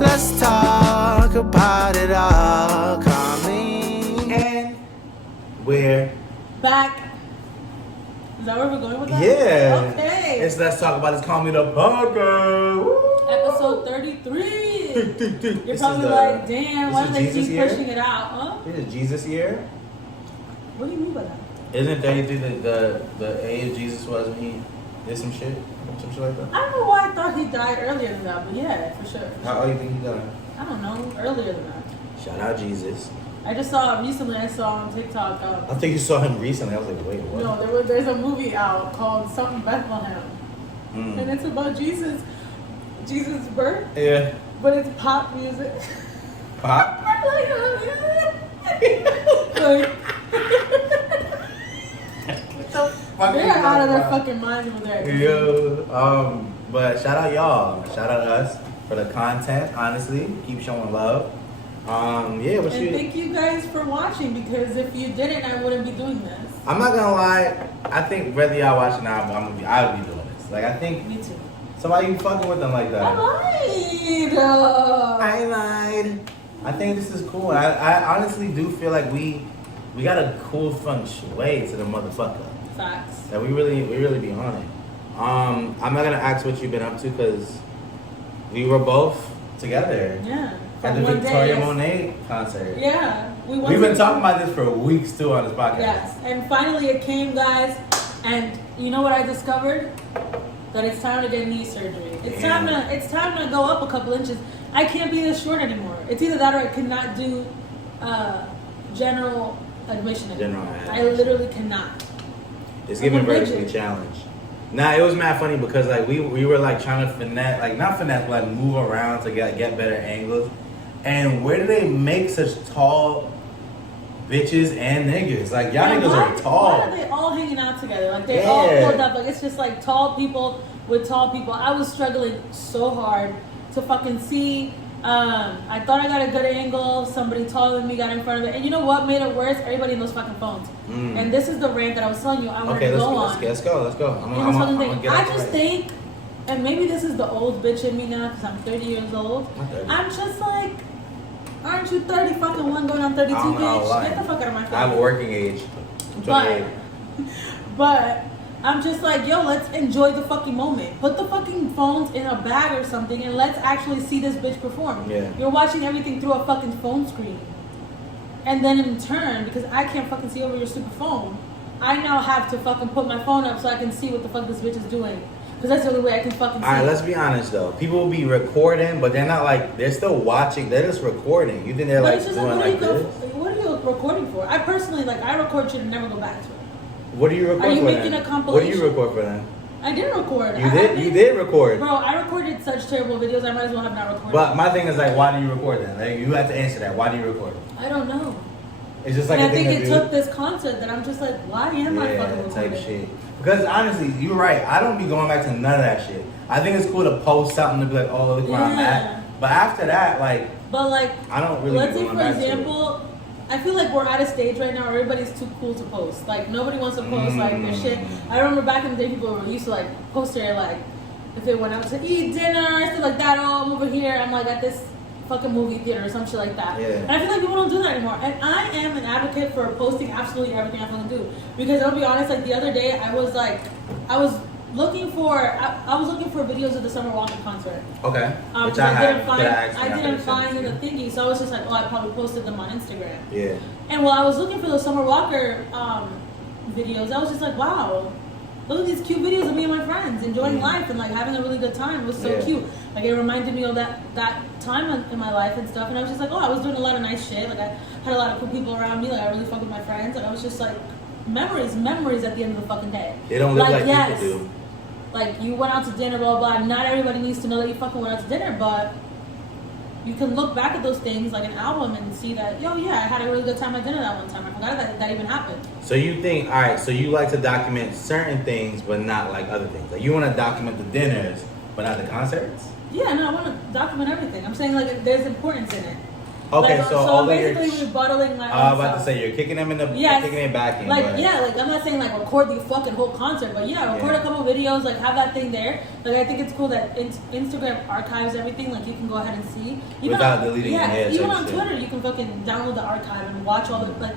Let's talk about it all calmly. And we're back. Is that where we're going with that? yeah. Okay. It's Let's Talk About It. Call me the podcast. Woo. Episode 33. You're This probably is like, damn, why this do is they Jesus keep year? pushing it out? Huh? This is Jesus year. What do you mean by that? Isn't 33 the age Jesus was when he did some shit? Some shit like that? I don't know why I thought he died earlier than that, but yeah, for sure. How old do you think he died? I don't know, earlier than that. Shout out Jesus. I just saw, recently I saw on TikTok, I think you saw him recently. I was like, wait, what? no, there's a movie out called Something Bethlehem. And it's about Jesus' birth, Yeah. but it's pop music. Pop? Like, they're out of their fucking minds with their Yo, but shout out y'all. Shout out us for the content, honestly. Keep showing love. Yeah, what And you... thank you guys for watching, because if you didn't, I wouldn't be doing this. I'm not gonna lie, I think whether y'all watching now, I would be doing this. Like, I think Me too. somebody you fucking with them like that. I lied. I lied. I think this is cool. I honestly do feel like we got a cool feng shui to the motherfucker. Facts. That we really be on it. I'm not gonna ask what you've been up to because we were both together Yeah. at the From one Victoria day, Monet concert. Yeah. We've been talking about this for weeks too on this podcast. Yes. And finally it came, guys. And you know what I discovered? That it's time to get knee surgery. It's time to go up a couple inches. I can't be this short anymore. It's either that or I cannot do general admission anymore. I literally cannot. It's giving I'm a vertically midget. challenged. Nah, it was mad funny because like we were like trying to finesse, like not finesse, but like move around to get better angles. And where do they make such tall bitches and niggas? Like y'all niggas are tall. Why are they all hanging out together? Like they all pulled up. Like it's just like tall people with tall people. I was struggling so hard to fucking see. I thought I got a good angle. Somebody taller than me got in front of it. And you know what made it worse? Everybody in those fucking phones. And this is the rant that I was telling you I wanted to go on. Let's go. I just think, and maybe this is the old bitch in me now because I'm 30 years old. I'm just like, aren't you 30 fucking one going on 32, bitch? Get the fuck out of my face. I'm working age. I'm 28. But I'm just like, yo, let's enjoy the fucking moment. Put the fucking phones in a bag or something and let's actually see this bitch perform. Yeah. You're watching everything through a fucking phone screen. And then in turn, because I can't fucking see over your stupid phone, I now have to fucking put my phone up so I can see what the fuck this bitch is doing. Because that's the only way I can fucking see. Alright, let's be honest though. People will be recording, but they're not like, they're still watching. They're just recording. You think they're like doing like this? What are you recording for? I personally, like, I record shit and never go back to it. What do you record for? Are you then? making a What do compilation? you record for then? I did record. You did record. Bro, I recorded such terrible videos, I might as well have not recorded. But my thing is like, why do you record then? Like, you have to answer that. Why do you record? I don't know. It's just like and a I think thing it to do. took this concept that I'm just like, why am I fucking recording? type shit. Because honestly, you're right. I don't be going back to none of that shit. I think it's cool to post something to be like, oh, look where I'm at. But after that, like, I don't really. Let's be say going for back example, I feel like we're at a stage right now where everybody's too cool to post. Like nobody wants to post like their shit. I remember back in the day, people were used to like post their like if they went out to eat dinner, stuff like that. Oh, I'm over here. I'm like at this fucking movie theater or some shit like that. Yeah. And I feel like people don't do that anymore. And I am an advocate for posting absolutely everything I fucking do. Because I'll be honest, like the other day I was looking for videos of the Summer Walker concert. Okay. Which I didn't find in the thingy, so I was just like, oh, I probably posted them on Instagram. Yeah. And while I was looking for those Summer Walker videos, I was just like, wow, look at these cute videos of me and my friends enjoying life and like having a really good time. It was so cute. Like it reminded me of that time in my life and stuff. And I was just like, oh, I was doing a lot of nice shit. Like I had a lot of cool people around me. Like I really fucked with my friends. Like I was just like, memories at the end of the fucking day. They don't look like people do. Like you went out to dinner, blah, blah. Not everybody needs to know that you fucking went out to dinner, but you can look back at those things like an album and see that, yo, yeah, I had a really good time at dinner that one time. I forgot that even happened. So you think, all right, so you like to document certain things, but not like other things. Like you want to document the dinners, but not the concerts? Yeah, no, I want to document everything. I'm saying like there's importance in it. Okay, like, so I'm although basically you're, rebuttaling my I own was about to self. say you're kicking them in the, Yes. kicking it back in. Like, but yeah, like I'm not saying like record the fucking whole concert, but yeah, record Yeah. a couple videos, like have that thing there. Like I think it's cool that Instagram archives everything. Like you can go ahead and see. Without deleting yeah, it, yeah, even type on shit. Twitter, you can fucking download the archive and watch all the like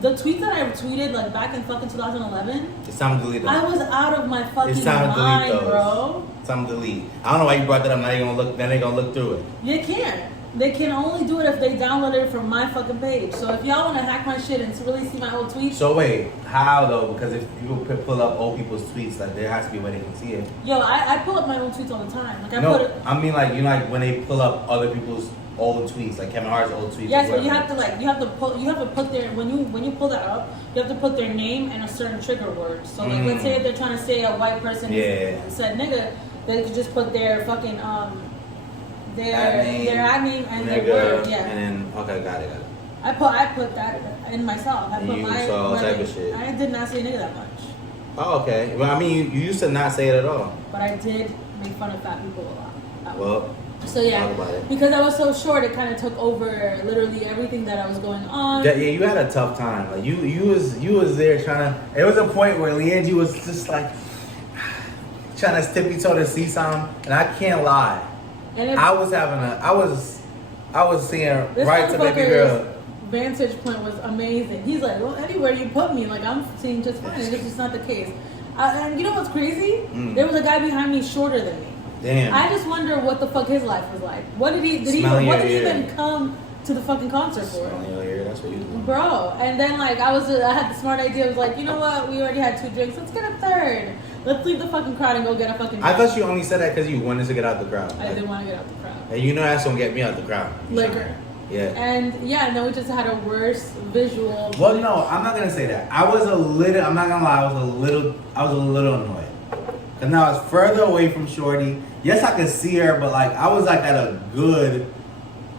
the tweets that I tweeted like back in fucking 2011. It's time to delete them. I was out of my fucking It's time to delete mind, those. bro. It's time to delete. I don't know why you brought that up. Now you're gonna look. Then they're gonna look through it. They can't. They can only do it if they download it from my fucking page. So if y'all want to hack my shit and really see my old tweets, So wait, how though? Because if people pull up old people's tweets, like there has to be a way they can see it. yo, I pull up my own tweets all the time. Like I put No, it. I mean like you know, like when they pull up other people's old tweets, like Kevin Hart's old tweets. Yes, or but you whatever. have to you have to put their when you pull that up, you have to put their name and a certain trigger word. So like let's say if they're trying to say a white person said nigga, they could just put their fucking their ad name and their word. Yeah. And then okay, got it. I put that in myself. I And put you my saw all type name. of shit. I did not say nigga that much, Oh, okay. Well, I mean, you used to not say it at all. but I did make fun of fat people a lot. Well, So yeah, talk about it. because I was so short, it kind of took over literally everything that I was going on. Yeah, you had a tough time. Like you was there trying to. It was a point where Leangie was just like trying to tippy toe to see something, and I can't lie. And if I was having I was seeing this right to baby motherfucker's girl. vantage point was amazing. He's like, well, anywhere you put me, like I'm seeing just fine. And it's just not the case. And you know what's crazy? There was a guy behind me shorter than me. Damn. I just wonder what the fuck his life was like. What did he Smelling what your did he ear. even come to the fucking concert for? Smelling your ear, that's what you doing. Bro, and then like I had the smart idea. I was like, you know what? We already had 2 drinks. Let's get a third. Let's leave the fucking crowd and go get a fucking drink. I thought you only said that because you wanted to get out the crowd. I didn't want to get out the crowd. And you know that's gonna get me out the crowd. Liquor. Yeah. And yeah, and then we just had a worse visual. Well, no, I'm not gonna say that. I'm not gonna lie. I was a little annoyed. Cause now I was further away from Shorty. Yes, I could see her, but like I was like at a good,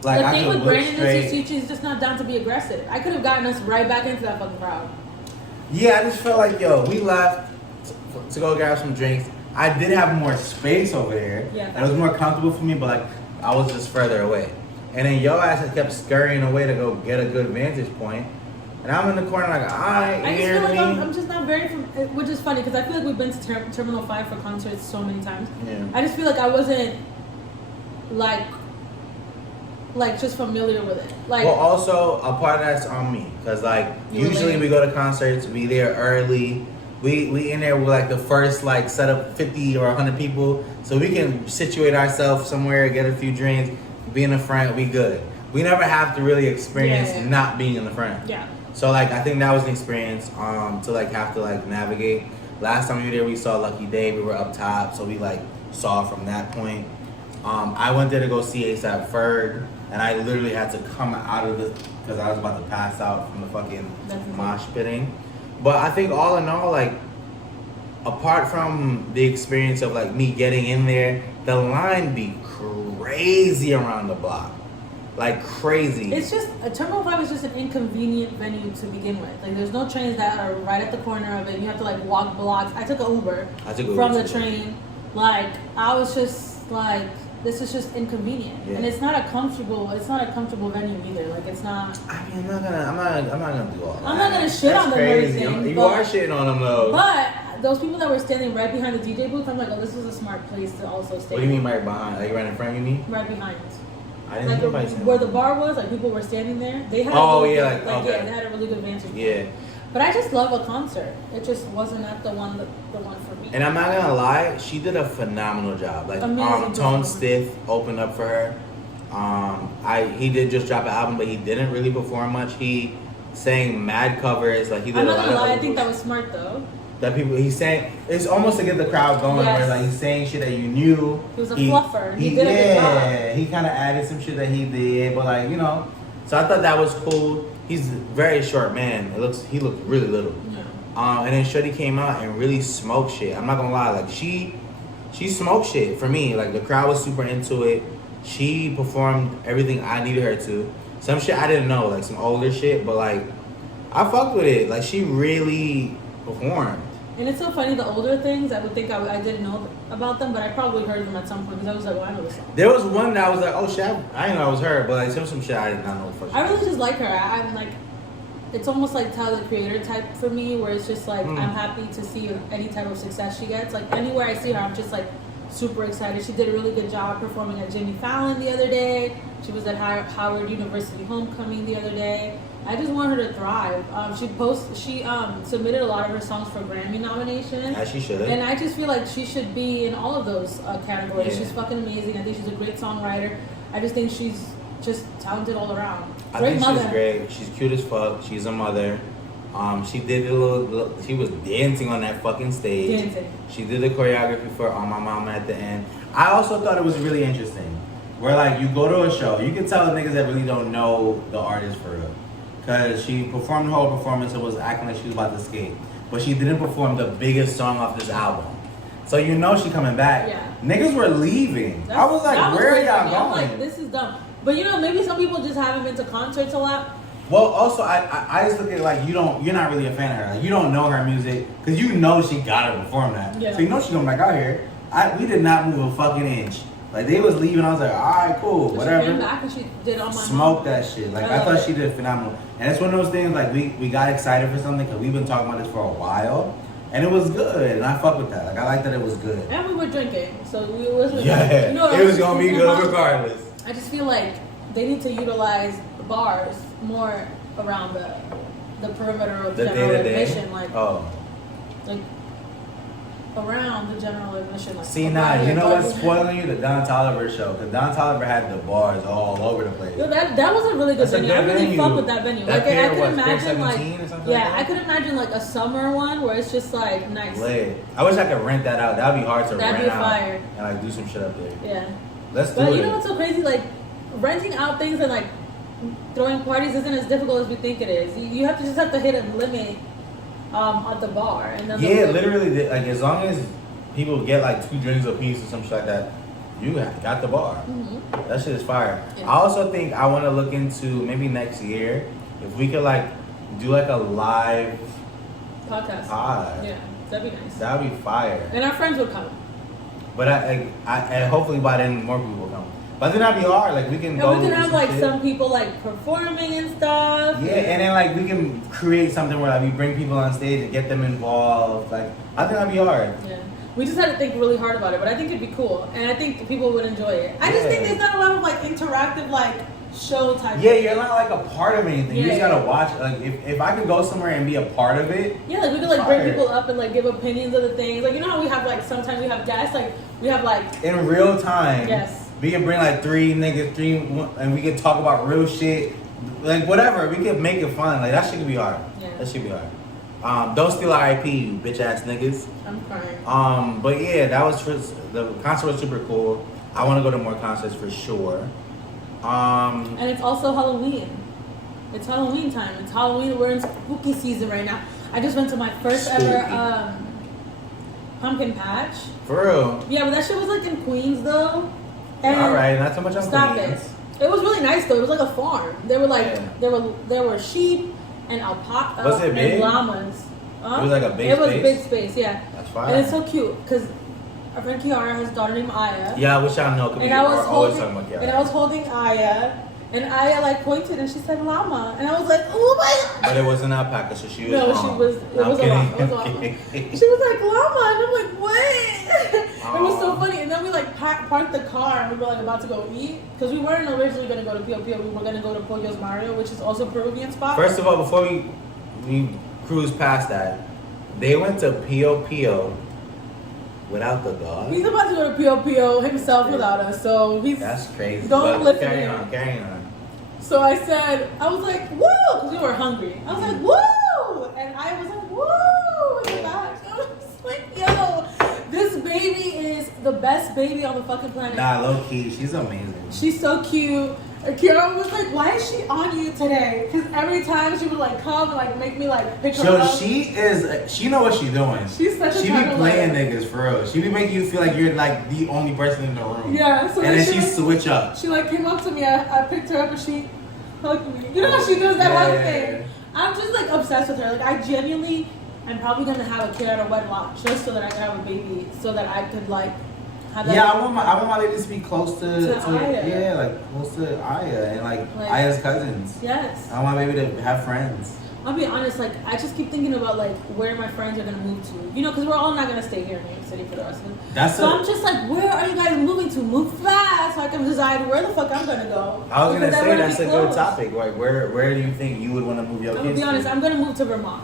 like The I thing could with look Brandon is straight. he's just not down to be aggressive. I could have gotten us right back into that fucking crowd. Yeah, I just felt like we left to go grab some drinks. I did have more space over there. Yeah. It was more comfortable for me, but like I was just further away. And then your ass kept scurrying away to go get a good vantage point. And I'm in the corner like, alright, I you just hear feel me? like I'm just not very, which is funny because I feel like we've been to Terminal 5 for concerts so many times. Yeah. I just feel like I wasn't like just familiar with it. Like, Well, also a part of that's on me, cause like You were usually late. we go to concerts, we there early. We in there with like the first like set of 50 or 100 people, so we can situate ourselves somewhere, get a few drinks, be in the front, we good. We never have to really experience Yeah. not being in the front. yeah. So like I think that was an experience to like have to like navigate. Last time we were there, we saw Lucky Day. We were up top, so we like saw from that point. I went there to go see ASAP Ferg, and I literally had to come out of the because I was about to pass out from the fucking That's insane. mosh pitting. But I think all in all, like apart from the experience of like me getting in there, the line be crazy around the block. Like crazy. It's just Terminal 5 is just an inconvenient venue to begin with. Like, there's no trains that are right at the corner of it. You have to like walk blocks. I took an Uber from the train. Like, I was just like, this is just inconvenient, Yeah. and it's not a comfortable venue either. Like, it's not. I mean, I'm not gonna do all that. I'm not gonna shit That's on them or crazy. anything, You but- are shitting on them though. But those people that were standing right behind the DJ booth, I'm like, oh, this was a smart place to also stay. What do you mean right behind? Like right in front of me? Right behind. I didn't Like see nobody saying where the that. bar was, like people were standing there. They had. Oh, a really yeah, good, like, okay. yeah, they had a really good vantage point. Yeah. But I just love a concert. It just wasn't at the one for me. And I'm not gonna lie, she did a phenomenal job. Like Amazing Tone performance. Stiff opened up for her. He did just drop an album, but he didn't really perform much. He sang mad covers, like he did I'm a not lot gonna of lie, I other think that books. was smart though. That people he sang. It's almost to get the crowd going, Yes. where like he's saying shit that you knew. He was a fluffer. He did a good Yeah, he kind of added some shit that he did, but like you know. So I thought that was cool. He's a very short man. He looked really little. Yeah. And then Shorty came out and really smoked shit. I'm not gonna lie, like she smoked shit for me. Like the crowd was super into it. She performed everything I needed her to. Some shit I didn't know, like some older shit, but like I fucked with it. Like she really performed. And it's so funny, the older things, I would think I didn't know about them, but I probably heard them at some point because I was like, well, I know this song. There was one that I was like, oh shit, I didn't know it was her, but like some shit I did not know what the fuck. I really just like her. I'm like, it's almost like Tyler the Creator type for me, where it's just like, I'm happy to see any type of success she gets. Like anywhere I see her, I'm just like super excited. She did a really good job performing at Jimmy Fallon the other day. She was at Howard University Homecoming the other day. I just want her to thrive. She submitted a lot of her songs for Grammy nominations. As she should. And I just feel like she should be in all of those categories. Yeah. She's fucking amazing. I think she's a great songwriter. I just think she's just talented all around. I think she's great. She's cute as fuck. She's a mother. She did she was dancing on that fucking stage. Dancing. She did the choreography for On My Mama at the end. I also thought it was really interesting. Where like you go to a show, you can tell the niggas that really don't know the artist for real. Cause she performed the whole performance and was acting like she was about to skate. But she didn't perform the biggest song off this album. So you know she coming back. Yeah. Niggas were leaving. I was like, where are y'all going? I'm like, this is dumb. But you know, maybe some people just haven't been to concerts a lot. Well, also, I just look at it like you're not really a fan of her. Like, you don't know her music because you know she gotta perform that. Yeah. So you know she coming back out here. We did not move a fucking inch. Like they was leaving, I was like, all right, cool, So whatever. She came back and she did On My Mama. Smoke that shit. Like I thought she did phenomenal. And it's one of those things like we got excited for something because we've been talking about this for a while, and it was good, and I fuck with that. Like I like that it was good. And we were drinking, so we wasn't. Yeah, you know, it was gonna be good regardless. I just feel like they need to utilize bars more around the perimeter of The general day-to-day? admission, like around the general admission. Like See, nah, you know what's spoiling you? The Don Toliver show. Because Don Toliver had the bars all over the place. Yo, that was a really good That's a venue. good I really venue. fuck with that venue. That Like I pier, could what, imagine Pier like 17 or something yeah, like that? I could imagine like a summer one where it's just like nice. Lit. I wish I could rent that out. That'd be hard to That'd rent be out fire. and like do some shit up there. Yeah. Let's do But it. you know what's so crazy? Like renting out things and like throwing parties isn't as difficult as we think it is. You have to just have to hit a limit at the bar, and then Yeah, literally, like as long as people get like 2 drinks apiece or some shit like that, you got the bar. Mm-hmm. That shit is fire. Yeah. I also think I want to look into maybe next year if we could like do like a live podcast. pod. Yeah, that'd be nice. That'd be fire. And our friends would come. But I and hopefully by then more people will come. But then that'd be hard. Like we can And go. we can do have like shit. some people like performing and stuff. Yeah, and then like we can create something where like we bring people on stage and get them involved. Like I think that'd be hard. Yeah. We just had to think really hard about it, but I think it'd be cool, and I think people would enjoy it. I just think there's not a lot of like interactive like show type. Yeah, you're not like a part of anything. You Yeah, just gotta yeah. watch. Like if I could go somewhere and be a part of it. Yeah, like we could like Fire. bring people up and like give opinions of the things. Like you know how we have like sometimes we have guests, like we have like In real time. Yes. We can bring like 3 niggas, and we can talk about real shit. Like whatever. We can make it fun. Like that shit could be hard. Yeah. That should be hard. Don't steal RIP, you bitch ass niggas. I'm crying. But yeah, the concert was super cool. I want to go to more concerts for sure. And it's also Halloween. It's Halloween time. It's Halloween. We're in spooky season right now. I just went to my first ever pumpkin patch. For real. Yeah, but that shit was like in Queens though. And All right, not so much on stop Queens. it. It was really nice though. It was like a farm. They were like Yeah. there were sheep and alpaca Was it big? and llamas. It was like a big It was space? big space, yeah. That's fine. And it's so cute because our friend Kiara has a daughter named Aya. Yeah, I wish y'all know. And I was always holding, talking about and I was holding Aya, and Aya like pointed and she said llama, and I was like, oh my god. But it wasn't alpaca, so she was No, wrong. she was. It I'm was a kidding. llama. It was a llama. She was like llama, and I'm like, what? It was so funny. And then we like parked the car, and we were like about to go eat because we weren't originally gonna go to Pio Pio. We were gonna go to Pollos Mario, which is also a Peruvian spot. First of all, before we cruise past that, they went to Pio Pio without the dog. He's about to go to Pio Pio himself without us, so he's. That's crazy. Don't But listen Carry to on, him. carry on. So I said, I was like, woo, because we were hungry. I was like, woo, and I was like, woo, in the back. I was like, yo, this baby is the best baby on the fucking planet. Nah, low key, she's amazing. She's so cute. And Kira was like, why is she on you today? Because every time she would like come and like make me like pick her So up. she know what she's doing. She's such a She be tattletale. playing niggas for real. She be making you feel like you're like the only person in the room. Yeah, so And then then she like, switch up. She like came up to me. I picked her up and she hugged me. You know how she does that Yeah, hug yeah, thing. yeah. I'm just like obsessed with her. Like I genuinely I'm probably gonna have a kid out of wedlock just so that I can have a baby, so that I could like have that. Yeah, I want my babies to be close to Aya. yeah, like close to Aya and like Aya's cousins. Yes. I want my baby to have friends. I'll be honest, like I just keep thinking about like where my friends are gonna move to, you know, because we're all not gonna stay here in New York City for the rest of it. So I'm just like, where are you guys moving to? Move fast, so I can decide where the fuck I'm gonna go. I was gonna say that's a close. good topic. Like, where do you think you would want to move your kids? I'm gonna be honest, I'm gonna move to Vermont.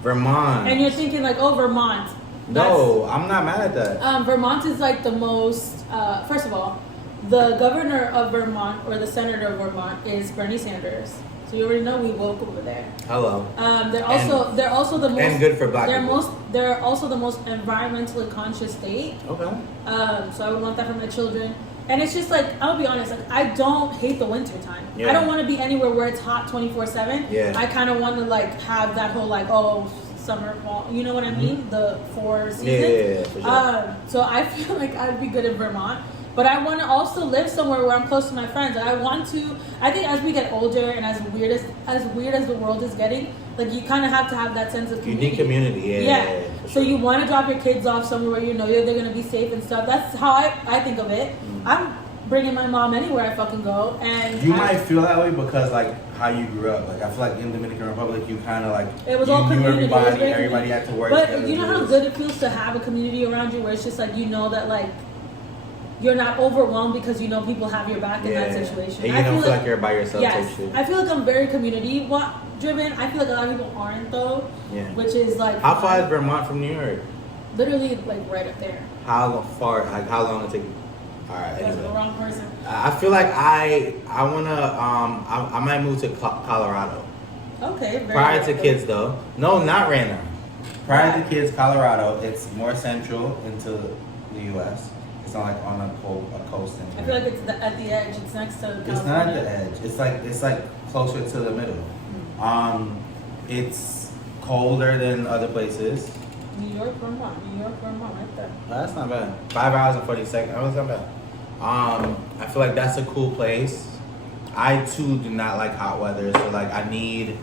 Vermont. And you're thinking like, oh, Vermont. No, I'm not mad at that. Vermont is like the most. First of all, the governor of Vermont or the senator of Vermont is Bernie Sanders. So you already know we woke over there. Hello. They're also the most and good for black people. They're also the most environmentally conscious state. Okay. So I would want that for my children. And it's just like, I'll be honest, like I don't hate the winter time. Yeah. I don't want to be anywhere where it's hot 24/7. Yeah. I kind of want to like have that whole like summer, fall. You know what I mean? The 4 seasons. Yeah, for sure. So I feel like I'd be good in Vermont. But I want to also live somewhere where I'm close to my friends. And I think as we get older and as weird as the world is getting, like you kind of have to have that sense of community. Unique community, yeah. So you want to drop your kids off somewhere where you know they're going to be safe and stuff. That's how I think of it. I'm bringing my mom anywhere I fucking go. And you might feel that way because like how you grew up. Like I feel like in Dominican Republic you kind of like it was all community. Everybody had to work together. But you know how good it feels to have a community around you where it's just like you know that like you're not overwhelmed because you know people have your back in that situation. And you don't feel like you're by yourself. Yes, I feel like I'm very community driven. I feel like a lot of people aren't though. Yeah. Which is like how far is Vermont from New York? Literally like right up there. How far? Like how long it take? All right. That's the wrong person. I feel like I wanna I might move to Colorado. Okay. Prior to kids though. No, not random. Prior to kids, Colorado. It's more central into the U.S. It's not like on a coast. I feel like it's at the edge. It's next to California. It's not at the edge. It's like closer to the middle. It's colder than other places. New York, Vermont, right there. That's not bad. 5 hours and 40 seconds. That's not bad. I feel like that's a cool place. I too do not like hot weather, so like I need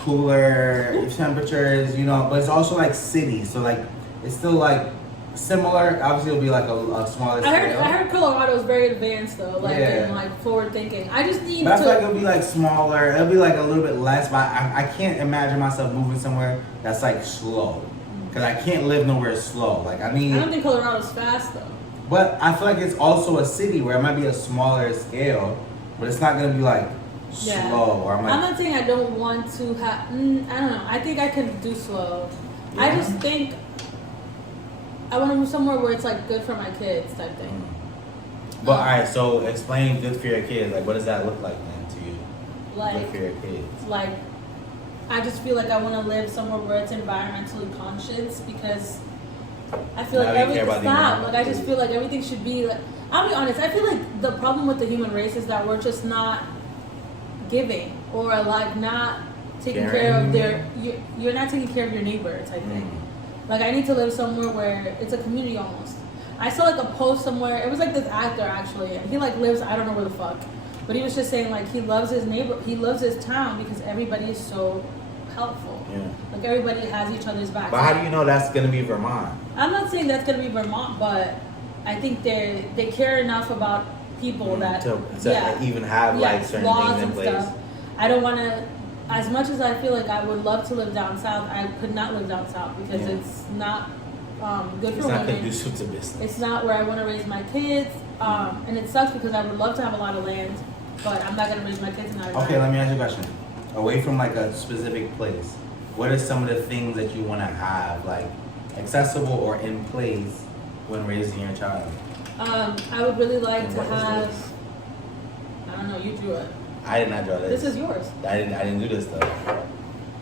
cooler temperatures, you know. But it's also like city, so like it's still like similar. Obviously, it'll be like a smaller scale. I heard Colorado is very advanced though, like and like forward thinking. I just need. But I feel like it'll be like smaller. It'll be like a little bit less. But I can't imagine myself moving somewhere that's like slow, because I can't live nowhere slow. Like I don't think Colorado's fast though. But I feel like it's also a city where it might be a smaller scale, but it's not gonna be like slow. Or I'm not saying I don't want to have. I don't know. I think I can do slow. Yeah. I just think I want to move somewhere where it's like good for my kids type thing. But alright, so explain good for your kids. Like, what does that look like then to you? Like good for your kids. Like, I just feel like I want to live somewhere where it's environmentally conscious because I feel like everything. Like I just feel like everything should be like. I'll be honest. I feel like the problem with the human race is that we're just not giving or like not taking care of you're not taking care of your neighbor type thing. Like I need to live somewhere where it's a community almost. I saw like a post somewhere. It was like this actor actually, and he like lives I don't know where the fuck, but he was just saying like he loves his neighbor, he loves his town because everybody is so helpful. Yeah. Like everybody has each other's back. But how do you know that's gonna be Vermont? I'm not saying that's gonna be Vermont, but I think they care enough about people that to even have like certain laws things in place. Stuff. I don't want to. As much as I feel like I would love to live down south, I could not live down south because it's not good for women. It's not conducive to business. It's not where I want to raise my kids, and it sucks because I would love to have a lot of land, but I'm not gonna raise my kids in that. Okay, let me ask you a question. Away from like a specific place, what are some of the things that you want to have like accessible or in place when raising your child? I would really like to have. I don't know. You drew it. I did not draw this. This is yours. I didn't do this though.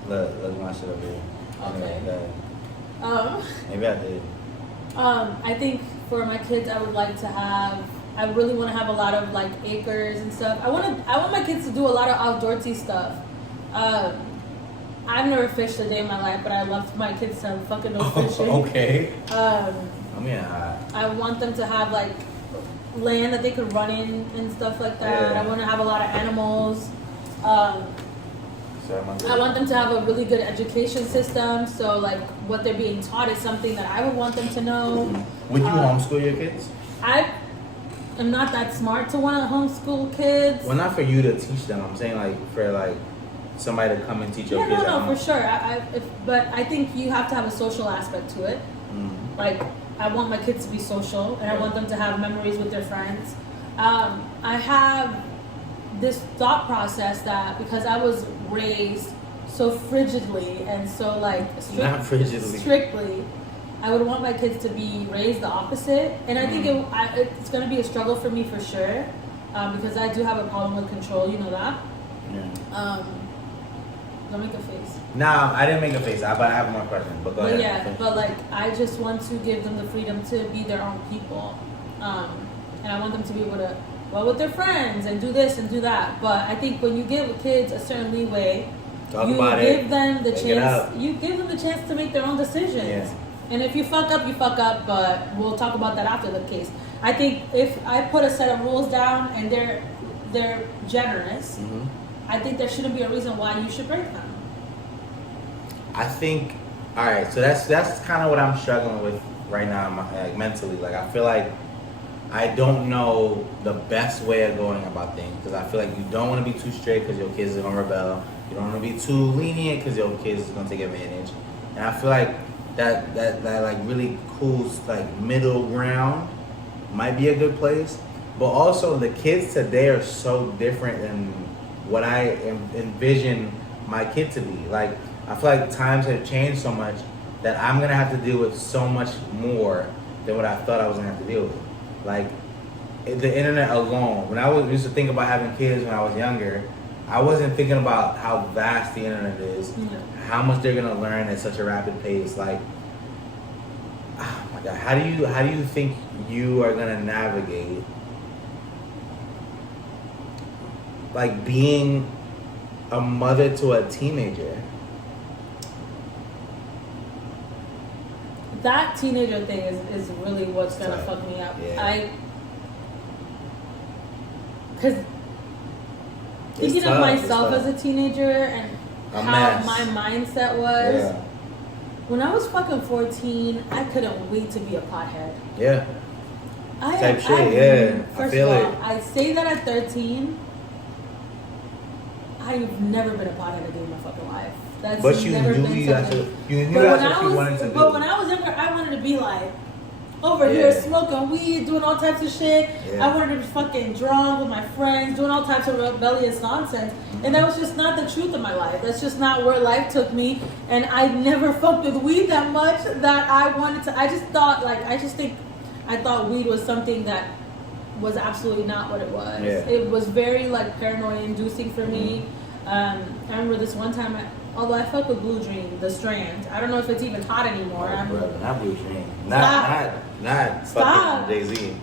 Look my shit up here. Okay. Maybe I did. I think for my kids, I would like to have. I really want to have a lot of like acres and stuff. I want my kids to do a lot of outdoorsy stuff. I've never fished a day in my life, but I love my kids to fucking go fishing. Okay. I want them to have like land that they could run in and stuff like that. Yeah. I want to have a lot of animals. I want them to have a really good education system. So like what they're being taught is something that I would want them to know. Would you homeschool your kids? I'm not that smart to want to homeschool kids. Well, not for you to teach them. I'm saying like for like somebody to come and teach your kids. No, for sure. But I think you have to have a social aspect to it. Mm-hmm. Like I want my kids to be social, and I want them to have memories with their friends. I have this thought process that because I was raised so frigidly and so like strictly, I would want my kids to be raised the opposite, and I think it's going to be a struggle for me for sure, because I do have a problem with control. You know that. Yeah. Don't make a face. Nah, I didn't make a face. But I have more questions. But go ahead. Yeah, but like I just want to give them the freedom to be their own people, and I want them to be able to go with their friends and do this and do that. But I think when you give kids a certain leeway, you give them the chance. You give them the chance to make their own decisions. Yeah. And if you fuck up, you fuck up. But we'll talk about that after the case. I think if I put a set of rules down and they're generous, I think there shouldn't be a reason why you should break them. I think, all right. So that's kind of what I'm struggling with right now, like mentally. Like I feel like I don't know the best way of going about things because I feel like you don't want to be too strict because your kids are gonna rebel. You don't want to be too lenient because your kids are gonna take advantage. And I feel like that like really cool like middle ground might be a good place. But also the kids today are so different than what I envision my kid to be. Like I feel like times have changed so much that I'm gonna have to deal with so much more than what I thought I was gonna have to deal with. Like the internet alone. When I used to think about having kids when I was younger, I wasn't thinking about how vast the internet is, how much they're gonna learn at such a rapid pace. Like, oh my God, how do you think you are gonna navigate like being a mother to a teenager? That teenager thing is really what's gonna fuck me up. Yeah. Because thinking of myself as a teenager and how my mindset was, when I was fucking 14, I couldn't wait to be a pothead. Yeah. First of all, I say that at 13, I've never been a pothead a day in my fucking life. That's but you never knew been that's what you wanted to do. But when I was younger, I wanted to be like over here smoking weed, doing all types of shit. Yeah. I wanted to be fucking drunk with my friends, doing all types of rebellious nonsense. And that was just not the truth of my life. That's just not where life took me. And I never fucked with weed that much that I wanted to. I thought weed was something that was absolutely not what it was. Yeah. It was very like paranoia inducing for me. I remember this one time, although I fucked with Blue Dream, the strand. I don't know if it's even hot anymore. Not Blue Dream. Not fucking Jay-Z.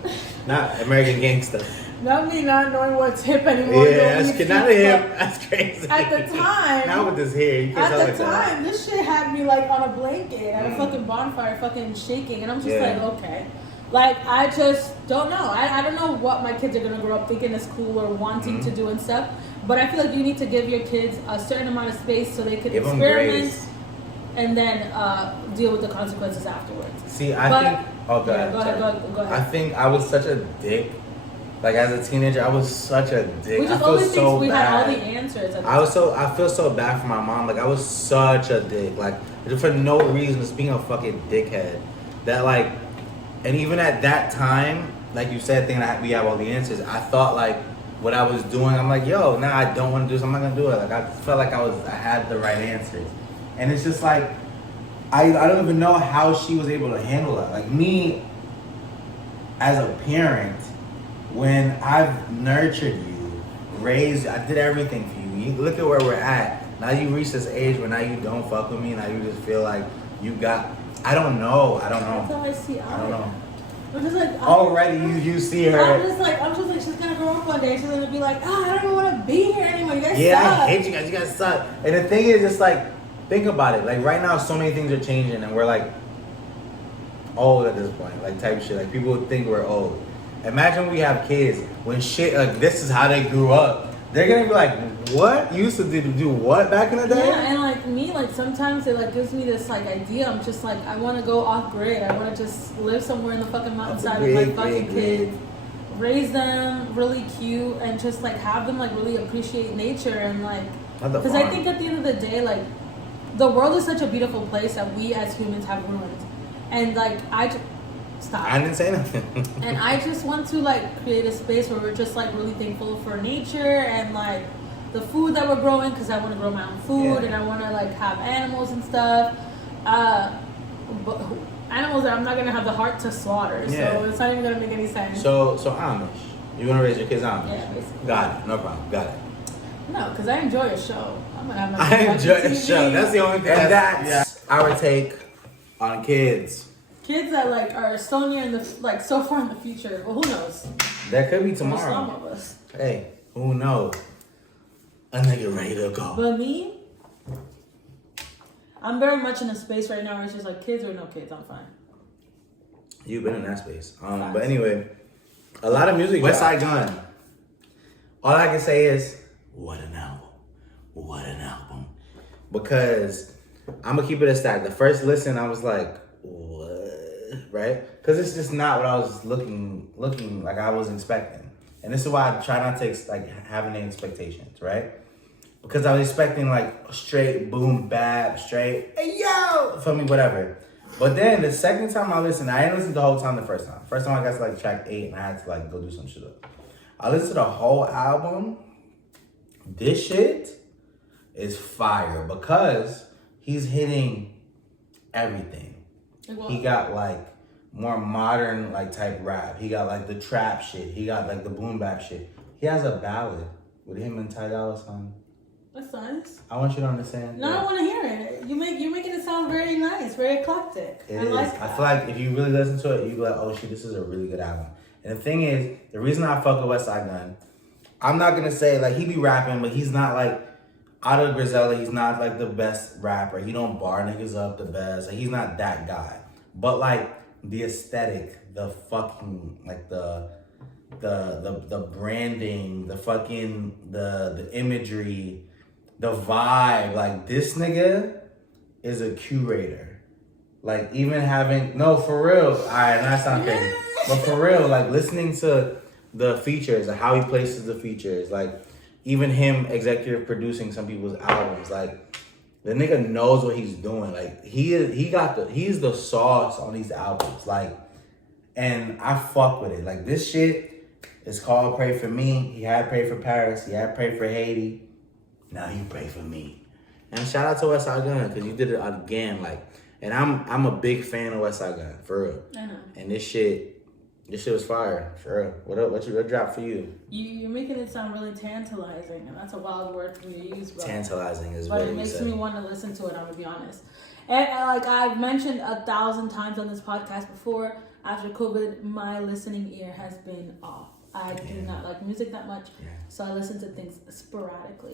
Not American Gangsta. Not me not knowing what's hip anymore. Yeah, that's not hip. That's crazy. At the time. Not with this hair. You can't at the time, this shit had me like on a blanket at a fucking bonfire, fucking shaking. And I'm just like, okay. Like, I just don't know. I don't know what my kids are going to grow up thinking is cool or wanting to do and stuff. But I feel like you need to give your kids a certain amount of space so they can experiment and then deal with the consequences afterwards. See, I think... Oh, go ahead. I think I was such a dick. Like, as a teenager, I was such a dick. We just always think we had all the answers. I feel so bad for my mom. Like, I was such a dick. Like, for no reason, just being a fucking dickhead. That, like... And even at that time, like you said, thinking that we have all the answers, I thought like what I was doing, I'm like, yo, nah, I don't want to do this. I'm not gonna do it. Like I felt like I had the right answers, and it's just like I don't even know how she was able to handle it. Like me, as a parent, when I've nurtured you, raised, I did everything for you. You look at where we're at. Now you reach this age where now you don't fuck with me. Now you just feel like you got. I don't know. That's how I see. I don't know. I'm just like already you see her. I'm just like she's gonna grow up one day. She's gonna be like, I don't even want to be here anymore. You guys suck. I hate you guys. You guys suck. And the thing is, it's like, think about it. Like right now, so many things are changing, and we're like old at this point. Like type shit. Like people would think we're old. Imagine we have kids when shit like this is how they grew up. they're gonna be like, what? You used to do what back in the day? Yeah, and like me, like sometimes it like gives me this like idea. I'm just like, I want to go off grid. I want to just live somewhere in the fucking mountainside with my fucking kids, raise them really cute, and just like have them like really appreciate nature and like, because I think at the end of the day, like, the world is such a beautiful place that we as humans have ruined, and like stop. I didn't say nothing. And I just want to like create a space where we're just like really thankful for nature and like the food that we're growing, because I want to grow my own food and I want to like have animals and stuff. But animals that I'm not gonna have the heart to slaughter, so it's not even gonna make any sense. So Amish, you want to raise your kids Amish? Yeah, basically. Got it. No problem. Got it. No, because I enjoy a show. I'm gonna have my. I enjoy a TV. show. That's the only thing. And that's our take on kids. Kids that like are so near in the like so far in the future. Well, who knows? That could be For tomorrow. some of us. Hey, who knows? A nigga ready to go. But me, I'm very much in a space right now where it's just like kids or no kids, I'm fine. You've been in that space. But anyway, a lot of music. West Side Gun. All I can say is, what an album. What an album. Because I'm going to keep it a stack. The first listen, I was like, what? Right? Because it's just not what I was looking like I was expecting. And this is why I try not to like have any expectations, right? Because I was expecting like straight boom bap, straight hey yo, for me, whatever. But then the second time I listened, I didn't listen the whole time the first time. First time I got to like track 8 and I had to like go do some shit up. I listened to the whole album. This shit is fire because he's hitting everything. He got like more modern like type rap. He got like the trap shit. He got like the boom bap shit. He has a ballad with him and Ty Dolla $ign. That's nice. I want you to understand. No, I want to hear it. You're making it sound very nice, very eclectic. It I is. like that. I feel like if you really listen to it, you be like, oh shit, this is a really good album. And the thing is, the reason I fuck with West Side Gun, I'm not gonna say like he be rapping, but he's not like out of Griselda. He's not like the best rapper. He don't bar niggas up the best. Like he's not that guy. But like the aesthetic, the fucking like the branding, the fucking the imagery, the vibe, like this nigga is a curator. Like even having for real. Alright, that's not crazy. But for real, like listening to the features, like how he places the features, like even him executive producing some people's albums, like the nigga knows what he's doing. Like he's the sauce on these albums. Like, and I fuck with it. Like this shit is called Pray For Me. He had Pray For Paris. He had Pray For Haiti. Now you pray for me. And shout out to West Side Gun because you did it again. Like, and I'm a big fan of West Side Gun for real. I know. And this shit was fire for real. What dropped for you? You're making it sound really tantalizing, and that's a wild word for me to use, bro. Tantalizing is but what it you makes said. me want to listen to it. I'm gonna be honest. And like I've mentioned 1,000 times on this podcast before, after COVID, my listening ear has been off. I do not like music that much, so I listen to things sporadically.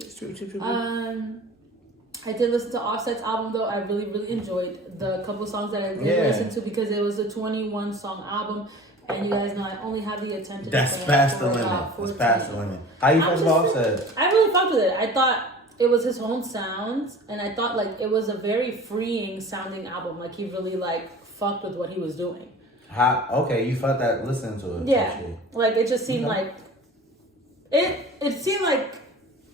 I did listen to Offset's album though. I really, really enjoyed the couple songs that I did listen to because it was a 21 song album, and you guys know I only have the attention. That's past the limit. That's past the limit. How you feel about Offset? I really fucked with it. I thought it was his own sounds, and I thought like it was a very freeing sounding album. Like he really like fucked with what he was doing. Okay, you felt that listening to it. Yeah, like it just seemed like it seemed like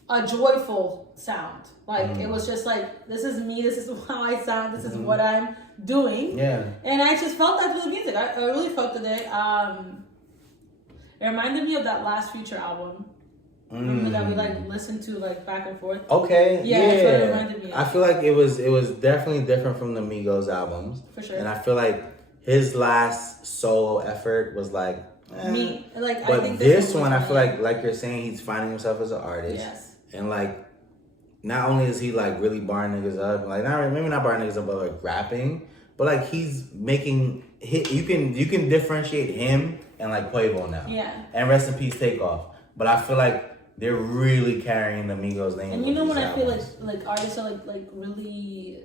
a joyful sound. Like it was just like, this is me, this is how I sound, this is what I'm doing. Yeah. And I just felt that through the music. I really fucked with it. It reminded me of that last Future album. Remember that we like listened to like back and forth. Okay. Yeah. That's what it reminded me of. I feel like it was definitely different from the Migos albums. For sure. And I feel like his last solo effort was like me. Like, but I think this one, I feel like you're saying, he's finding himself as an artist. Yes. And like, not only is he like really barring niggas up, like maybe not barring niggas up, but like rapping, but like he's making hit. You can differentiate him and like Quavo now. Yeah. And rest in peace, Takeoff. But I feel like they're really carrying the Migos name. And you know when I feel like artists are like really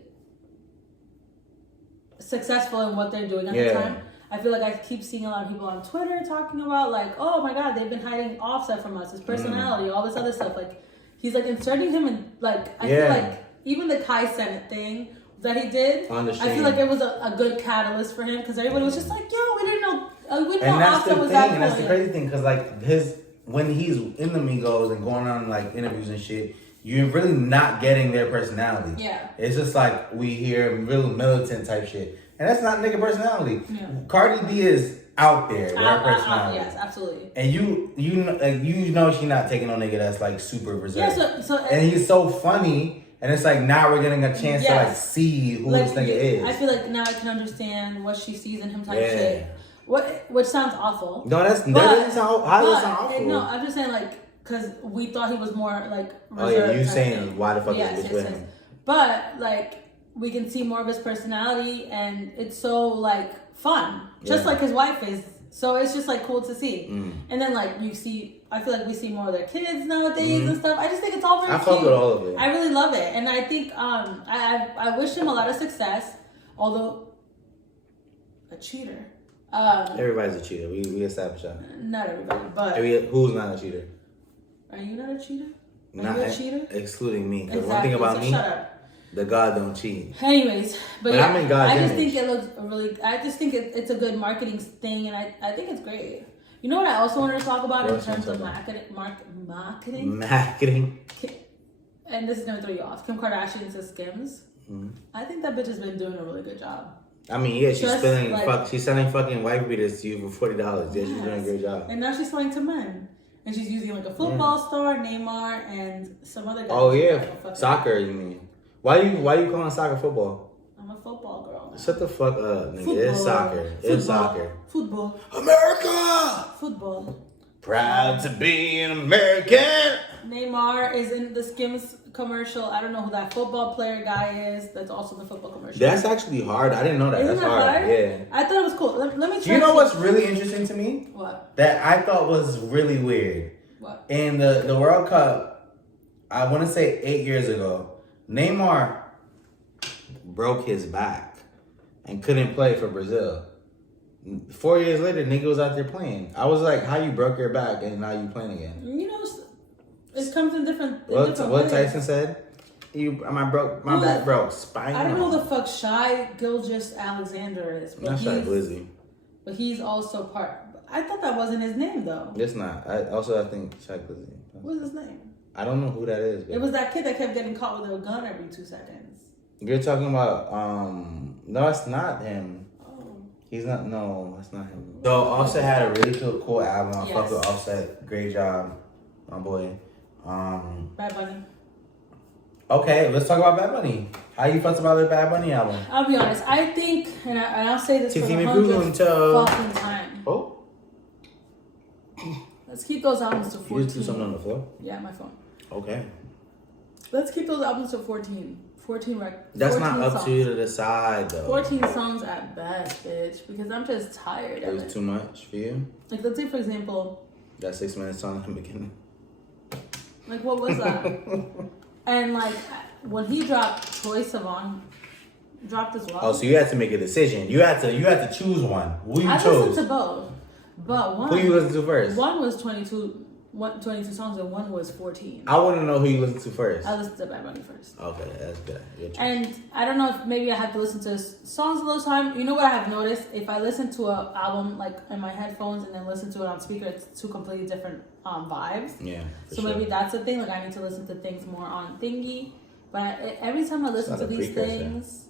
successful in what they're doing at the time, I feel like I keep seeing a lot of people on Twitter talking about like, oh my God, they've been hiding Offset from us, his personality, all this other stuff. Like, he's like inserting him in, like, I feel like even the Kai Senate thing that he did, I feel like it was a good catalyst for him because everybody was just like, yo, we didn't know Offset was that. And that's the crazy thing because like when he's in the Migos and going on like interviews and shit, you're really not getting their personality. Yeah. It's just like we hear real militant type shit. And that's not nigga personality. Yeah. Cardi B is out there, their personality. Yes, absolutely. And you know she's not taking no nigga that's like super reserved. Yeah, and he's so funny. And it's like now we're getting a chance to like see who this nigga is. I feel like now I can understand what she sees in him type shit. Which sounds awful. No, that doesn't sound awful. No, I'm just saying like because we thought he was more like reserved. Oh yeah, you saying why the fuck is this with him? But like we can see more of his personality and it's so like fun. Just like his wife is. So it's just like cool to see. And then like I feel like we see more of their kids nowadays and stuff. I just think it's all very cute. I fuck with all of it. I really love it. And I think I wish him a lot of success. Although a cheater. Everybody's a cheater. We established that. Not everybody, but who's not a cheater? Are you not a cheater? Are Not you a cheater? Excluding me. Because Exactly. one thing about me, shut up. the God don't cheat. Anyways, but I'm in God's I just image. think it looks really. I just think it's a good marketing thing, and I think it's great. You know what I also wanted to talk about in terms of marketing? Marketing. And this is gonna throw you off. Kim Kardashian says Skims. I think that bitch has been doing a really good job. I mean, yeah, she's Just spilling like- she's selling fucking wife beaters to you for $40. Yeah, she's doing a great job. And now she's selling to men. And she's using like a football star, Neymar, and some other guy. Oh yeah, soccer. You mean? Why you calling soccer football? I'm a football girl. Shut the fuck up, nigga. It's soccer. It's soccer. Football. America. Football. Proud to be an American. Neymar is in the Skims commercial. I don't know who that football player guy is. That's also the football commercial. That's actually hard. I didn't know that. Isn't That's that hard. Yeah. I thought it was cool. Let me try. You know what's really interesting to me? What? That I thought was really weird. What? In the World Cup, I want to say 8 years ago, Neymar broke his back and couldn't play for Brazil. 4 years later, nigga was out there playing. I was like, how you broke your back and now you playing again? You know, it comes in different. What ways. Tyson said? My back broke. Spinal. I don't know who the fuck Shai Gilgeous-Alexander is, but Not Shai Glizzy. But he's also part. I thought that wasn't his name though. It's not. I think Shai Glizzy. What's his name? I don't know who that is. Baby. It was that kid that kept getting caught with a gun every 2 seconds. You're talking about no, it's not him. Oh. He's not. No, that's not him. So Offset had a really cool album. I fuck with Offset. Great job, my boy. Bad Bunny. Okay, let's talk about Bad Bunny. How you felt about the Bad Bunny album? I'll be honest. I think, and I'll say this for the 100th fucking time. Oh. Let's keep those albums to 14. You just do something on the floor? Yeah, my phone. Okay. Let's keep those albums to 14. 14 records. That's not up to you to decide, though. 14 songs at best, bitch. Because I'm just tired of it. It was too much for you? Like, let's say, for example... That 6 minute song in the beginning. Like, what was that? And, like, when he dropped Troye Sivan, dropped as well. Oh, so you had to make a decision. You had to choose one. Who you chose? I listened to both. But one... Who you listened to first? One was 22 songs and one was 14. I want to know who you listened to first. I listened to Bad Bunny first. Okay, that's good. And I don't know if maybe I have to listen to songs a little time. You know what I have noticed? If I listen to an album like in my headphones and then listen to it on speaker, it's two completely different vibes. Yeah. So maybe that's the thing. Like I need to listen to things more on thingy. But every time I listen to these things,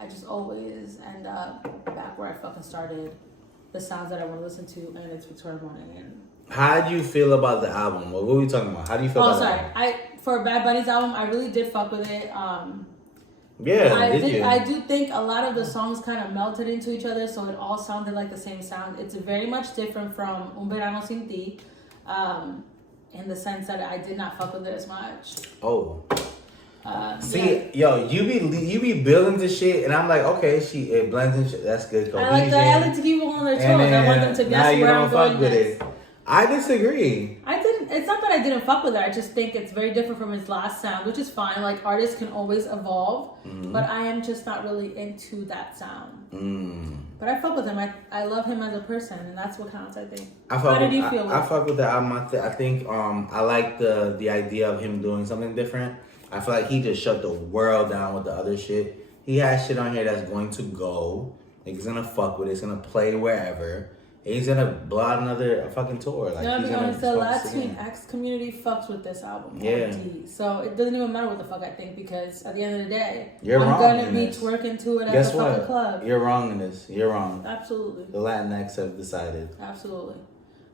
I just always end up back where I fucking started. The sounds that I want to listen to, and it's Victoria Morning. And how do you feel about the album? What were we talking about? How do you feel about it? Oh, sorry. For Bad Bunny's album, I really did fuck with it. I do think a lot of the songs kind of melted into each other, so it all sounded like the same sound. It's very much different from Un Verano Sin Ti, in the sense that I did not fuck with it as much. Oh. You be building this shit, and I'm like, okay, it blends in shit. That's good. I like that. I like to keep them on their toes. I want them to guess where I'm going next. I disagree. It's not that I didn't fuck with it. I just think it's very different from his last sound, which is fine. Like, artists can always evolve, but I am just not really into that sound. But I fuck with him. I love him as a person, and that's what counts, I think. How did you feel? I fuck with the album. I think I like the idea of him doing something different. I feel like he just shut the world down with the other shit. He has shit on here that's going to go. Like, he's gonna fuck with it. It's gonna play wherever. He's gonna blow out another fucking tour. Like, no, he's be honest, the gonna Latinx community fucks with this album. Yeah. OD. So it doesn't even matter what the fuck I think, because at the end of the day, You're I'm wrong gonna in be this. twerking to it at Guess the what? fucking club. You're wrong in this. You're wrong. Absolutely. The Latinx have decided. Absolutely.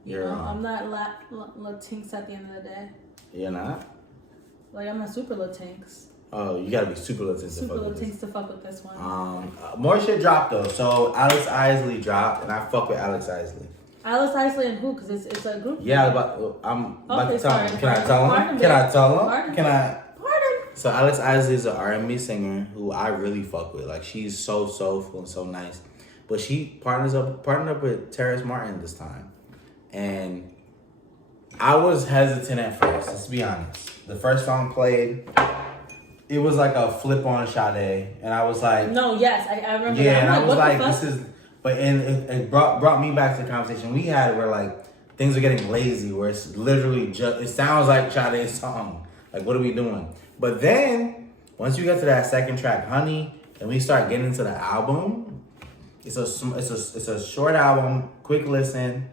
You're wrong. I'm not Latinx at the end of the day. You're not? Like, I'm not super Latinx. Oh, you gotta be super Latinx Super to fuck with this. Latinx to fuck with this one. More shit dropped though. So Alex Isley dropped, and I fuck with Alex Isley. Alice Isley and who? Because it's a group. Yeah, I'm about to tell him. Can I tell him? Pardon me. Can I tell him? Pardon Can me. I? Pardon. So Alex Isley is an R&B singer who I really fuck with. Like, she's so soulful and so nice. But she partnered up with Terrace Martin this time. And I was hesitant at first, let's be honest. The first song played, it was like a flip on Sade. And I was like, No, yes, I remember yeah, that. and I was like, what the fuck? this is, but and it brought me back to the conversation we had where like things are getting lazy, where it's literally just, it sounds like Sade's song. Like, what are we doing? But then once you get to that second track, Honey, and we start getting into the album, it's a short album, quick listen,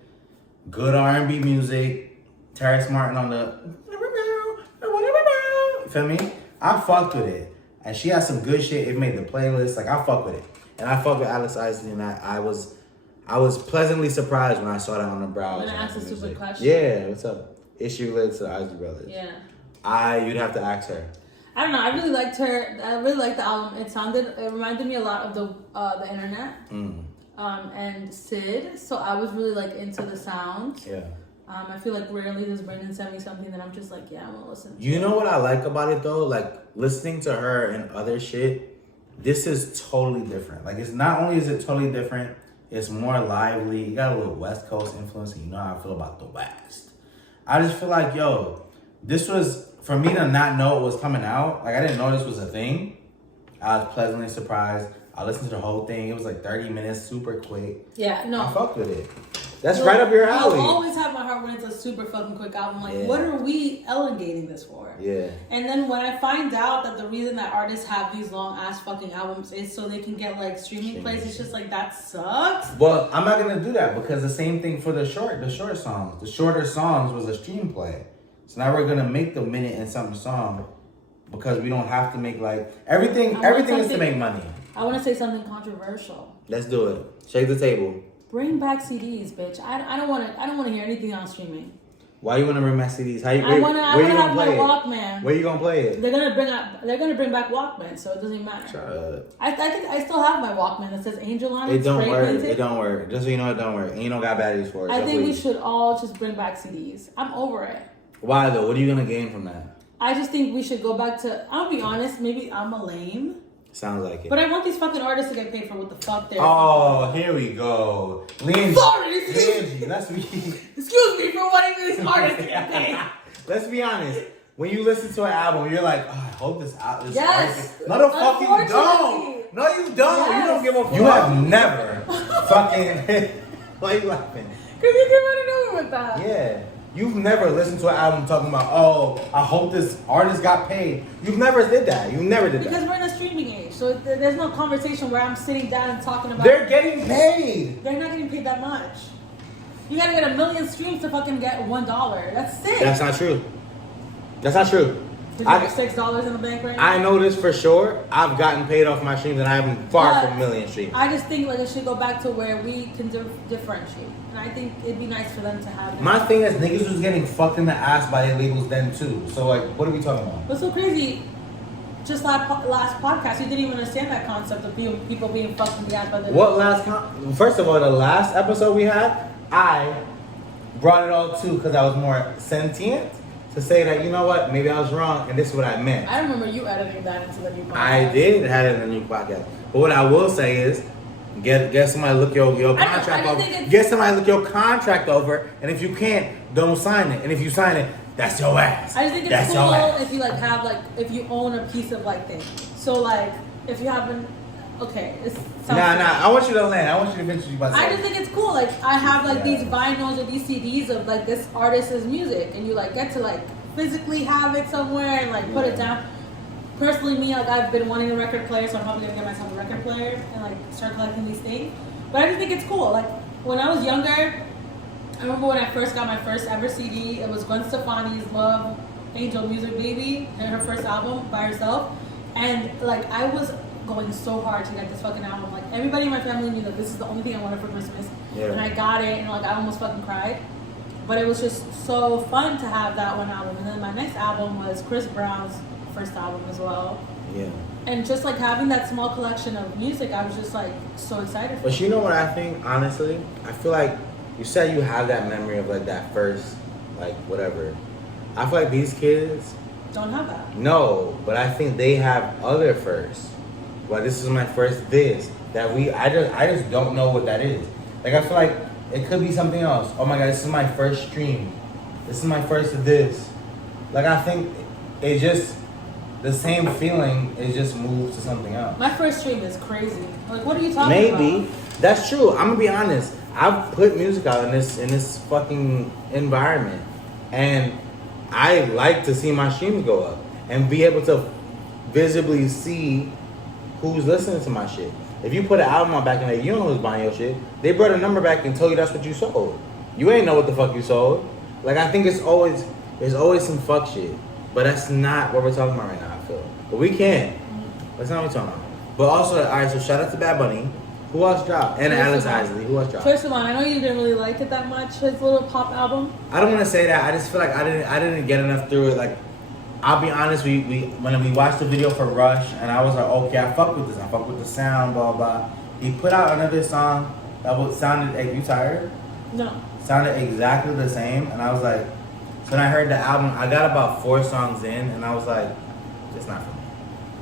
good R&B music, Terrace Martin on the, you feel me? I fucked with it, and she has some good shit. It made the playlist. Like, I fuck with it. And I fuck with Alex Isley, and I was pleasantly surprised when I saw that on the browser. I'm gonna ask a stupid question. Yeah, what's up? Issue related to the Isley Brothers. Yeah. You'd have to ask her. I don't know. I really liked her. I really liked the album. It reminded me a lot of the internet. And Sid. So I was really like into the sound. Yeah. I feel like rarely does Brendan send me something that I'm just like, yeah, I'm gonna listen to. You know what I like about it though? Like, listening to her and other shit, this is totally different. Like, it's not only is it totally different, it's more lively. You got a little West Coast influence, and you know how I feel about the West. I just feel like, yo, this was, for me to not know it was coming out, like, I didn't know this was a thing. I was pleasantly surprised. I listened to the whole thing. It was like 30 minutes, super quick. Yeah, no. I fucked with it. That's right up your alley. I'll always have my heart when it's a super fucking quick album. Like, Yeah. what are we elongating this for? Yeah. And then when I find out that the reason that artists have these long ass fucking albums is so they can get like streaming plays, it's just like, that sucks. Well, I'm not gonna do that because the same thing for the short songs. The shorter songs was a stream play. So now we're gonna make the minute and something song because we don't have to make like everything is to make money. I want to say something controversial. Let's do it. Shake the table. Bring back CDs, bitch. I don't want to hear anything on streaming. Why you want to bring back CDs? I want to have my Walkman. Where you gonna play it? They're gonna bring back Walkman, so it doesn't matter. Shut up. I think I still have my Walkman that says Angel on it. It don't work. Painted. It don't work. Just so you know, it don't work. And you don't got batteries for it. I so think please. we should all just bring back CDs. I'm over it. Why though? What are you gonna gain from that? I just think we should go back to. I'll be honest. Maybe I'm a lame. Sounds like it. But I want these fucking artists to get paid for what the fuck they're. Oh, here we go. Lindsay. Sorry, Let's be. Excuse me for wanting these artists to get paid. Let's be honest. When you listen to an album, you're like, oh, I hope this album. Yes. No, the fuck you Unfortunately. don't. No, you don't. Yes. You don't give a fuck. You have never fucking. Why are you laughing? Because you can run it over with that. Yeah. You've never listened to an album talking about, oh, I hope this artist got paid. You've never did that. You never did Because that. we're in a streaming age, so there's no conversation where I'm sitting down and talking about. They're getting paid. They're not getting paid that much. You gotta get 1 million streams to fucking get $1. That's sick. That's not true. That's not true. Did you have $6 in the bank right now? I know this for sure. I've gotten paid off my streams and I'm far But from 1 million streams. I just think like it should go back to where we can differentiate, and I think it'd be nice for them to have. My thing is, niggas was getting fucked in the ass by their labels then too. So like, what are we talking about? What's so crazy? Just last podcast, you didn't even understand that concept of people being fucked in the ass by their. What First of all, the last episode we had, I brought it all to because I was more sentient to say that, you know what, maybe I was wrong and this is what I meant. I remember you editing that into the new podcast. I did have it in the new podcast. But what I will say is, get somebody to look your contract over. Get somebody to look your contract over, and if you can't, don't sign it. And if you sign it, That's your ass. I just think it's That's your cool ass. if you like have like if you own a piece of like things. So like if you have an I want you to land. I want you to finish what you about to say. I just think it's cool. Like I have like Yeah. these vinyls or these CDs of like this artist's music, and you like get to like physically have it somewhere and like put it down. Personally, me, like I've been wanting a record player, so I'm probably gonna get myself a record player and like start collecting these things. But I just think it's cool. Like when I was younger, I remember when I first got my first ever CD. It was Gwen Stefani's "Love Angel Music Baby," and her first album by herself. And like I was going so hard to get this fucking album. Like everybody in my family knew that this is the only thing I wanted for Christmas. Yeah. And I got it, and like I almost fucking cried. But it was just so fun to have that one album. And then my next album was Chris Brown's first album as well. Yeah. And just like having that small collection of music, I was just like so excited for. But you know what I think, honestly? I feel like you said you have that memory of like that first, like whatever. I feel like these kids Don't have that. no, but I think they have other firsts. Well, this is my first this that I just don't know what that is. Like I feel like it could be something else. Oh my god, this is my first stream. This is my first of this. Like I think it just the same feeling. It just moves to something else. My first stream is crazy. Like, what are you talking about? Maybe that's true. I'm gonna be honest. I've put music out in this fucking environment, and I like to see my streams go up and be able to visibly see who's listening to my shit. If you put an album on back in the day, you don't know who's buying your shit. They brought a number back and told you that's what you sold. You ain't know what the fuck you sold. Like I think there's always some fuck shit, but that's not what we're talking about right now. I feel, but we can. That's not what we're talking about. But also, all right. So shout out to Bad Bunny. Who else dropped? And Alex Isley. Who else dropped? Choice of Mine. I know you didn't really like it that much. His little pop album. I don't want to say that. I just feel like I didn't get enough through it. Like, I'll be honest. When we watched the video for Rush, and I was like, okay, I fuck with this. I fuck with the sound. Blah blah. He put out another song that sounded. Hey, you tired? No. Sounded exactly the same, and I was like, so when I heard the album, I got about 4 songs in, and I was like, it's not for me.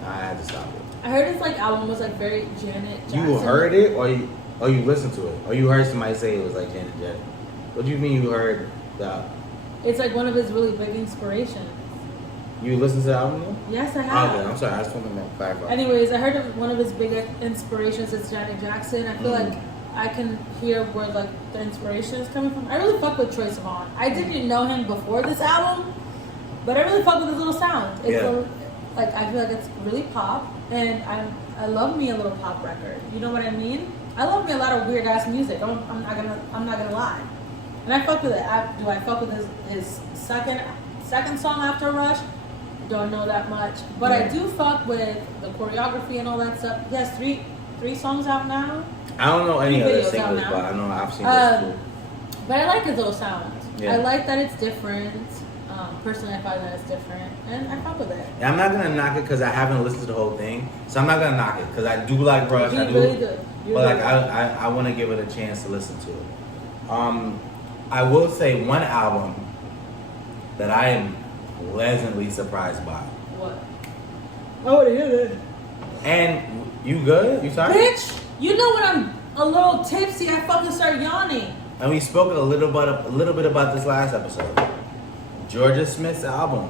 I had to stop it. I heard his like album was like very Janet Jackson. You heard it, or you listened to it, or you heard somebody say it was like Janet Jackson? What do you mean you heard that? It's like one of his really big inspirations. You listened to the album? Though? Yes, I have. Okay, I'm sorry. I just want to clarify. Anyways, I heard of one of his big inspirations is Janet Jackson. I feel like I can hear where like the inspiration is coming from. I really fuck with Troye Sivan. I didn't know him before this album, but I really fuck with his little sound. It's like I feel like it's really pop, and I love me a little pop record. You know what I mean? I love me a lot of weird ass music. I'm not gonna lie, and I fuck with it. Do I fuck with his second song after Rush? Don't know that much, but I do fuck with the choreography and all that stuff. He has three songs out now. I don't know any 3 other videos singles, out but now. I know I've seen those too. But I like his little sound. Yeah. I like that it's different. Personally, I find that it's different, and I fuck with it. Yeah, I'm not gonna knock it because I haven't listened to the whole thing, so I'm not gonna knock it because I do like Rush. You're I do, really good. You're but like really I want to give it a chance to listen to it. I will say one album that I am pleasantly surprised by. What? I want to hear that. And you good? You sorry? Bitch, you know when I'm a little tipsy, I fucking start yawning. And we spoke a little bit about this last episode. Georgia Smith's album.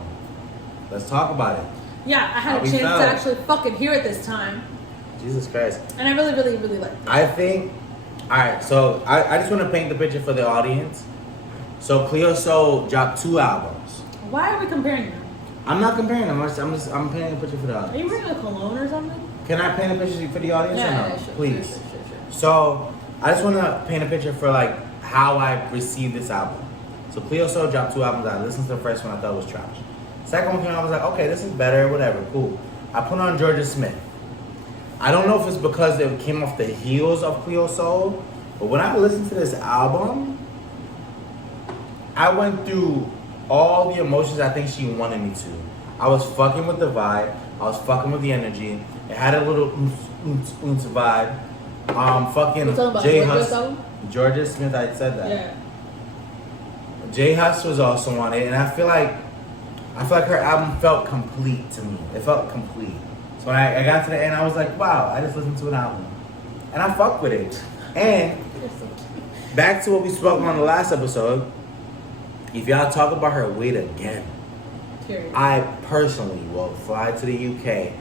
Let's talk about it. Yeah, I had How a we chance felt. to actually fucking hear it this time, Jesus Christ. and I really, really, really liked it. I think, alright, so I just want to paint the picture for the audience. So Cleo Soul dropped 2 albums. Why are we comparing them? I'm not comparing them, I'm painting a picture for the Are you audience. wearing a cologne or something? Can I paint a picture for the audience or no? Sure, Please. Sure. So I just want to paint a picture for like how I received this album. So Cleo Soul dropped 2 albums. I listened to the first one. I thought it was trash. Second one came out. I was like, okay, this is better. Whatever, cool. I put on Georgia Smith. I don't know if it's because it came off the heels of Cleo Soul, but when I listened to this album, I went through all the emotions I think she wanted me to. I was fucking with the vibe. I was fucking with the energy. It had a little vibe. Fucking You talking about Jay Georgia's Huss. album? Georgia Smith, I said that. Yeah. Jay Huss was also on it, and I feel like her album felt complete to me. It felt complete. So when I got to the end, I was like, wow, I just listened to an album. And I fucked with it. And back to what we spoke on the last episode, if y'all talk about her weight again, Period. I personally will fly to the UK.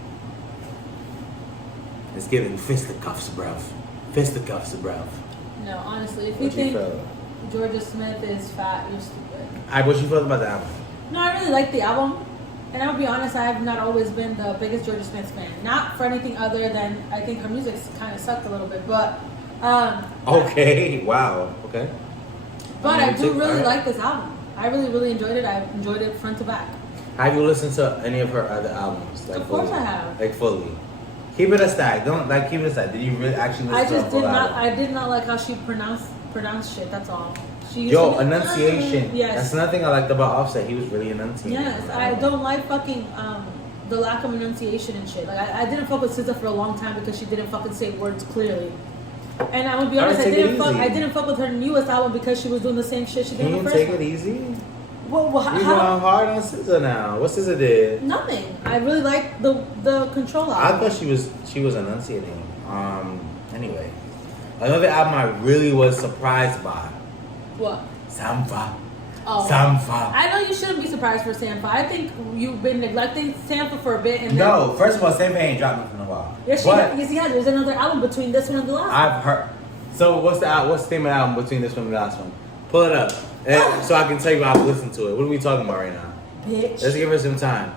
It's giving fisticuffs, bruv. Fisticuffs, bruv. No, honestly, if you What you think feel? Georgia Smith is fat, you're stupid. What you feel about the album? No, I really like the album. And I'll be honest, I have not always been the biggest Georgia Smith fan. Not for anything other than I think her music kind of sucked a little bit. But Okay, wow, okay. but I do really Alright. like this album. I really, really enjoyed it. I enjoyed it front to back. Have you listened to any of her other albums? Like Of course fully? I have. Like fully. Keep it a stack. Don't like keep it a stack. Did you really actually listen I to just a full did not. album? I did not like how she pronounced shit. That's all. She used Yo, to be, enunciation. Yes. That's another thing I liked about Offset. He was really enunciating. Yes, I don't like fucking the lack of enunciation and shit. Like I didn't fuck with SZA for a long time because she didn't fucking say words clearly. And I'm gonna be honest, Alright, take it I easy. didn't fuck with her newest album because she was doing the same shit she did Can in you the first take one. it easy? Well, You're going hard on SZA now. What SZA did? Nothing. I really like the Control I album. thought she was enunciating. Anyway, another album I really was surprised by. What? Sampha. Oh. Sampha. I know you shouldn't be surprised for Sampha. I think you've been neglecting Sampha for a bit. And No, first of all, Sampha ain't dropped nothing in a while. Yes, But yes, yeah. There's another album between this one and the last. I've heard. So what's the name of the album between this one and the last one? Pull it up, so I can tell you I've listened to it. What are we talking about right now? Bitch. Let's give her some time.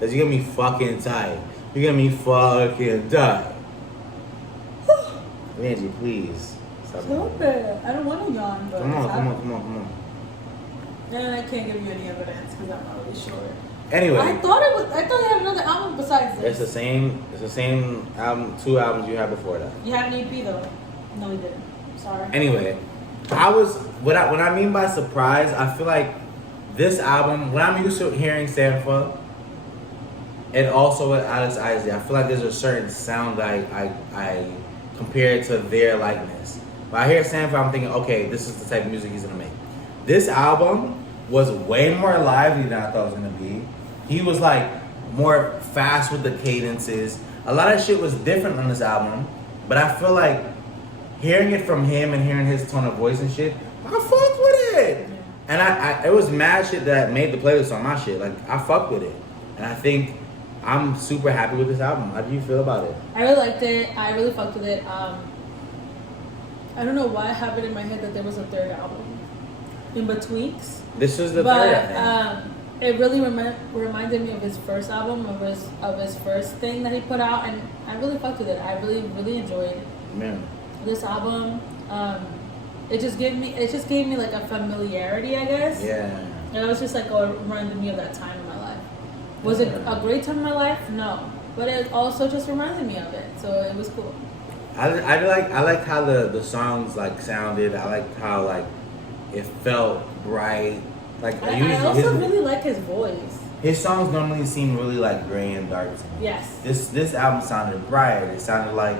Cause you get me fucking tired. You get me fucking tired. Angie, please. Stop Stop it. I don't want to yawn, but Come on, it's come on, happening. come on, come on. And I can't give you any evidence because I'm not really sure. Anyway, I thought they had another album besides it's this. the same album, 2 albums you had before that. You had an EP though. No, we didn't. Sorry. Anyway, what I mean by surprise, I feel like this album, when I'm used to hearing Sampha and also with Alex Isley, I feel like there's a certain sound I compare it to their likeness. When I hear Sampha, I'm thinking, okay, this is the type of music he's gonna make. This album was way more lively than I thought it was gonna be. He was like more fast with the cadences. A lot of shit was different on this album, but I feel like hearing it from him and hearing his tone of voice and shit, I fucked with it. And I it was mad shit that made the playlist on my shit. Like I fucked with it, and I think I'm super happy with this album. How do you feel about it? I really liked it. I really fucked with it. I don't know why I have it in my head that there was a third album in betweens. This was the But third, I think. it really reminded me of his first album, of his first thing that he put out, and I really fucked with it. I really, really enjoyed Man. this album. It just gave me like a familiarity, I guess. Yeah. And it was just like, oh, it reminded me of that time in my life. Was it a great time in my life? No, but it also just reminded me of it, so it was cool. I liked how the songs like sounded. I liked how like it felt bright. Like I also really like his voice. his songs normally seem really like gray and dark to me. Yes. This album sounded bright. It sounded like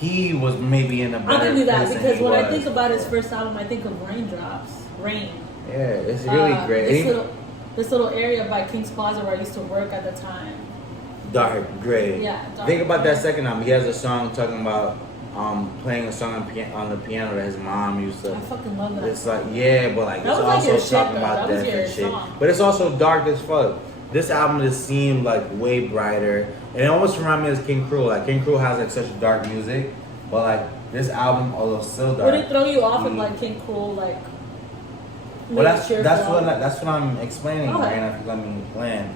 he was maybe in a better I'll give you that place than because he when I was think about his before. first album, I think of Raindrops, Rain. Yeah, it's really great. This little area by King's Plaza where I used to work at the time. Dark gray. Yeah, dark Think about gray. that second album. He has a song talking about playing a song on the piano that his mom used to. I fucking love that. It's like but like That it's was like also your shit, talking though. about That was death your and shit. song. But it's also dark as fuck. This album just seemed like way brighter, and it almost reminded me of King Cruel. Like King Cruel has like such dark music, but like this album, although still dark. Would it throw you off of like King Cruel, like? Well, that's cheerful? what I'm explaining Okay. right now. If you let me plan.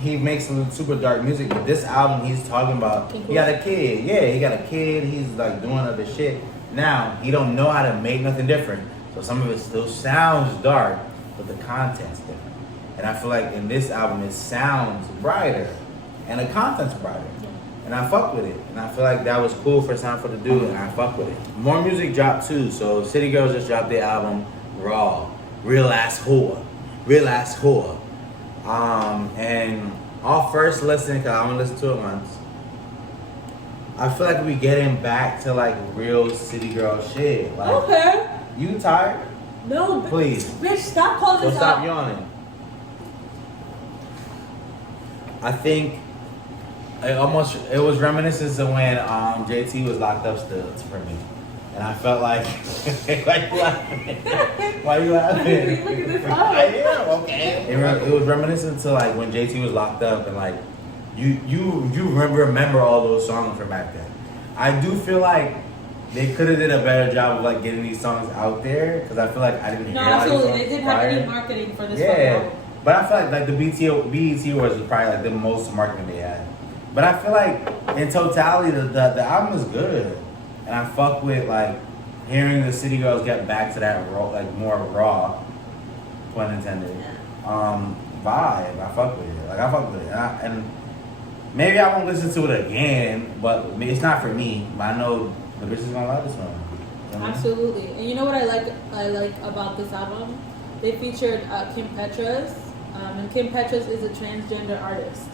He makes some super dark music, but this album he's talking about. King He got a kid. Yeah, he got a kid. He's like doing other shit. Now he don't know how to make nothing different. So some of it still sounds dark, but the content's different. And I feel like in this album it sounds brighter, and the content's brighter. And I fuck with it. And I feel like that was cool for Sampha to do, and I fuck with it. More music dropped too. So City Girls just dropped their album, Raw. Real ass whore. Real ass whore. And our first listen, because I only listened to it once, I feel like we getting back to like real City Girl shit. Like, Okay. you tired? No, Please. Bitch, stop calling So this stop out. yawning. I think it was reminiscent of when JT was locked up still for me. And I felt like, why you laughing? Why you laughing? Look at this I am, okay. It was reminiscent to like when JT was locked up and like, you remember all those songs from back then. I do feel like they could have did a better job of like getting these songs out there because I feel like I didn't hear No, a lot of these absolutely. songs They did have prior. any marketing for this Yeah, album. but I feel like the BET Awards was probably like the most marketing they had. But I feel like in totality, the album is good, and I fuck with like hearing the City Girls get back to that raw, like more raw, pun intended, vibe. I fuck with it. Like I fuck with it, and maybe I won't listen to it again, but it's not for me. But I know the bitch is gonna like this one. You know? Absolutely. And you know what I like about this album? They featured Kim Petras, and Kim Petras is a transgender artist.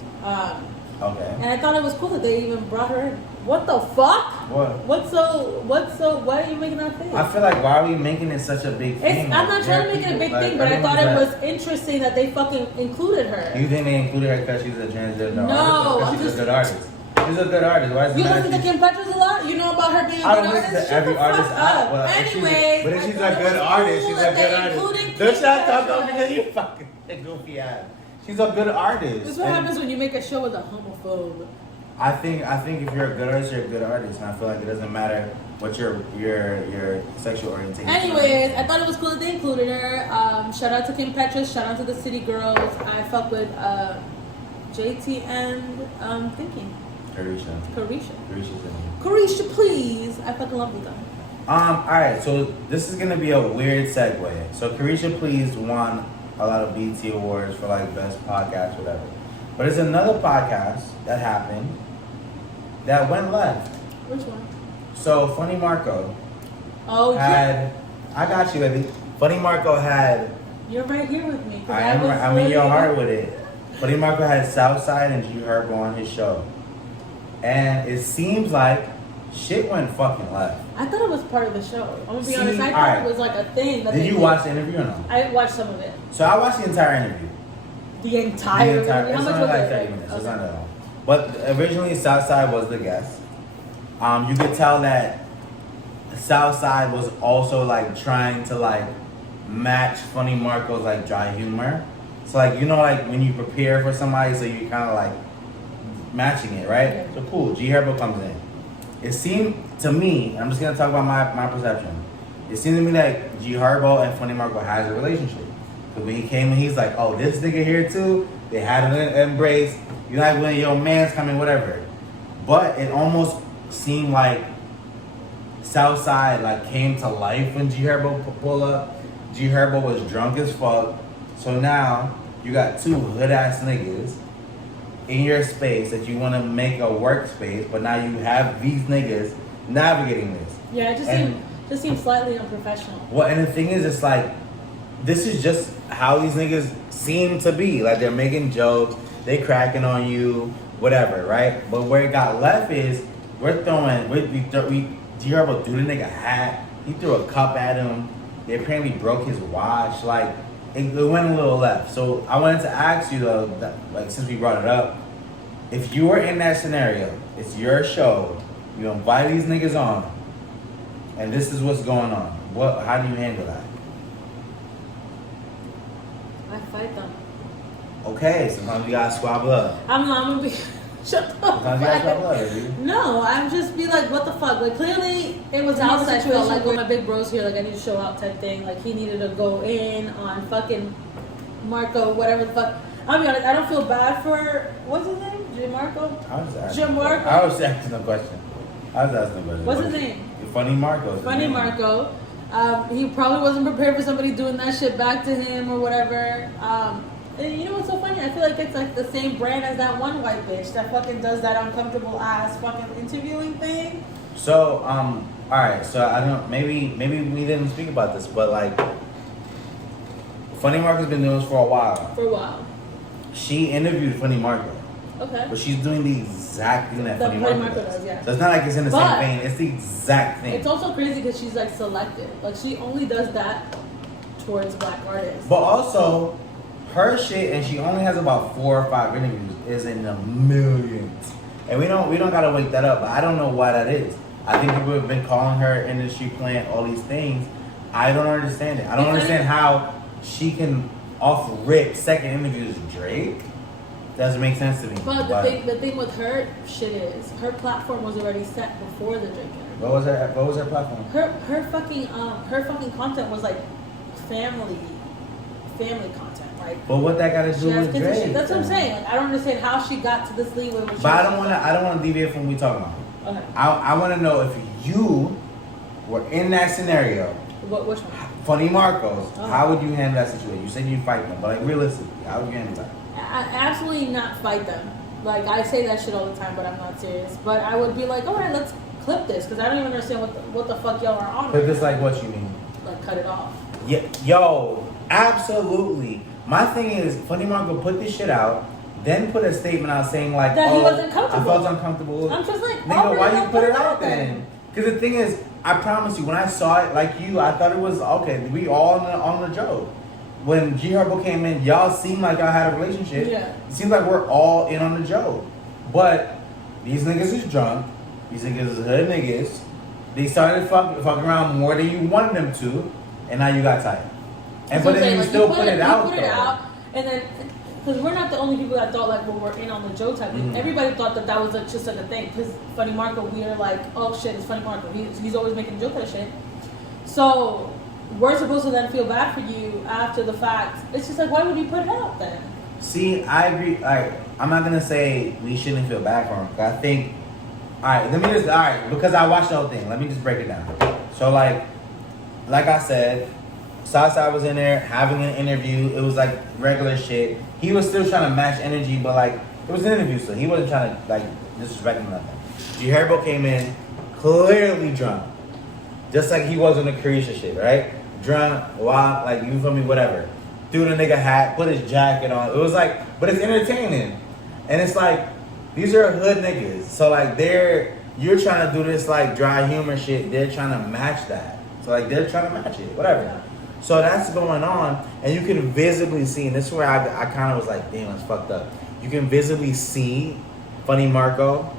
Okay. And I thought it was cool that they even brought her in. What the fuck? What? Why are you making that face? I feel like why are we making it such a big thing? I'm not trying to make it a big thing, but I thought it was interesting that they fucking included her. You think they included her because she's a transgender No, artist? I'm She's just- a good artist. She's a good artist. Why is it You matter listen if to she's- Kim Petras a lot? You know about her being a I good don't artist? listen to Shut every the artist fuck out. up. Well, Anyway, but if I she's thought a it good was artist, cool she's a that good they artist. included Don't Kim shut up Petras. because you fucking goofy ass. She's a good artist. This is what And happens when you make a show with a homophobe. I think if you're a good artist, you're a good artist, and I feel like it doesn't matter what your sexual orientation. Anyways, I thought it was cool that they included her. Shout out to Kim Petras. Shout out to the City Girls. I fuck with JT and Thinking. Carisha, please. I fucking love with them. Alright, so this is gonna be a weird segue. So Carisha Please won a lot of BET awards for like best podcast, whatever. But there's another podcast that happened that went left. Which one? So Funny Marco Oh, had I got you, baby. Funny Marco had You're right here with me. 'Cause I'm in your heart with it. Funny Marco had Southside and G Herbo on his show. And it seems like shit went fucking left. I thought it was part of the show. I'm gonna be See, honest. I thought alright. it was like a thing. That Did they you did. watch the interview or no? I watched some of it. So I watched the entire interview. The entire. It's How much only was like it? 30 minutes. It's Okay. not that long. But originally Southside was the guest. You could tell that Southside was also like trying to like match Funny Marco's like dry humor. So like like when you prepare for somebody, so you kind of like matching it, right? Yeah. So cool. G Herbo comes in. It seemed to me, I'm just gonna talk about my perception. It seemed to me like G Herbo and Funny Marco has a relationship. Cause when he came in, he's like, "Oh, this nigga here too." They had an embrace. You like when your man's coming, whatever. But it almost seemed like Southside like came to life when G Herbo pull up. G Herbo was drunk as fuck. So now you got two hood ass niggas in your space that you want to make a workspace, but now you have these niggas navigating this. Yeah, it just seemed slightly unprofessional. Well, and the thing is, it's like this is just how these niggas seem to be. Like they're making jokes, they cracking on you, whatever, right? But where it got left is G Herbo threw the nigga a hat. He threw a cup at him. They apparently broke his watch. Like it went a little left. So I wanted to ask you though, that, like since we brought it up, if you were in that scenario, it's your show, you invite these niggas on, and this is what's going on. How do you handle that? I fight them. Okay, sometimes you gotta squabble up. I'm gonna be. Shut the fuck Sometimes you gotta up. squabble up, baby. No, I'm just be like, what the fuck? Like clearly, it was outside felt like, oh, my big bro's here, like I need to show out type thing. Like he needed to go in on fucking Marco, whatever the fuck. I'll be honest, I don't feel bad for what's his name, Gianmarco. I was asking. Gianmarco. I was asking a question. What's his name? Funny Marco. Funny Marco. He probably wasn't prepared for somebody doing that shit back to him or whatever. And you know what's so funny? I feel like it's like the same brand as that one white bitch that fucking does that uncomfortable ass fucking interviewing thing. So, all right. So I don't. Maybe we didn't speak about this, but like, Funny Marco's been doing this for a while. For a while. She interviewed Funny Marco, Okay. but she's doing the exact thing that That Funny Funny Marco Marco does. does, yeah. So it's not like it's in the But- same vein. It's the exact thing. It's also crazy because she's like selective. Like she only does that towards black artists. But also, her shit, and she only has about 4 or 5 interviews, is in the millions. and we don't gotta wake that up. But I don't know why that is. I think people have been calling her industry plant, all these things. I don't understand it. I don't understand how she can off rip second interviews Drake. Doesn't make sense to me. But the thing with her shit is her platform was already set before the Drake interview. What was her platform? Her fucking content was like family content, right? But what that got to do with Drake? That's what I'm saying. Like, I don't understand how she got to this leeway. But I don't want to deviate from what we talking about. Okay. I want to know if you were in that scenario. Which one? Funny Marcos. Oh. How would you handle that situation? You said you'd fight them, but like realistically, how would you handle that? I absolutely not fight them. Like I say that shit all the time, but I'm not serious. But I would be like, all right, let's clip this because I don't even understand what the fuck y'all are on. Clip this like what you mean? Like cut it off. Yeah, yo, absolutely. My thing is, Funny Marco put this shit out, then put a statement out saying like, that he wasn't comfortable. I felt uncomfortable. I'm just like, nigga, why you put it out then? Because the thing is, I promise you, when I saw it, like you, I thought it was okay. We all on the joke. When G Herbo came in, y'all seemed like y'all had a relationship. Yeah. It seems like we're all in on the joke. But these niggas is drunk. These niggas is hood niggas. They started fucking around more than you wanted them to, and now you got tired. And but then you still put it out. You put it out, and then because we're not the only people that thought like we're in on the joke type. Mm-hmm. Everybody thought that was just like a thing. Because Funny Marco, we are like, oh shit, it's Funny Marco. He's always making a joke of that shit. So we're supposed to then feel bad for you after the fact. It's just like, why would you put it out then? See, I agree. I'm not gonna say we shouldn't feel bad for him. I think, because I watched the whole thing. Let me just break it down. So like I said, Southside was in there having an interview. It was like regular shit. He was still trying to match energy, but like it was an interview, so he wasn't trying to like disrespect him nothing. G Herbo came in clearly drunk, just like he was on the Carisha shit, right? Drunk, wild, like you feel me, whatever. Threw the nigga hat, put his jacket on. It was like, but it's entertaining, and it's like these are hood niggas, so like you're trying to do this like dry humor shit. They're trying to match that, so like they're trying to match it, whatever. Yeah. So that's going on, and you can visibly see, and this is where I kind of was like, damn, it's fucked up. You can visibly see Funny Marco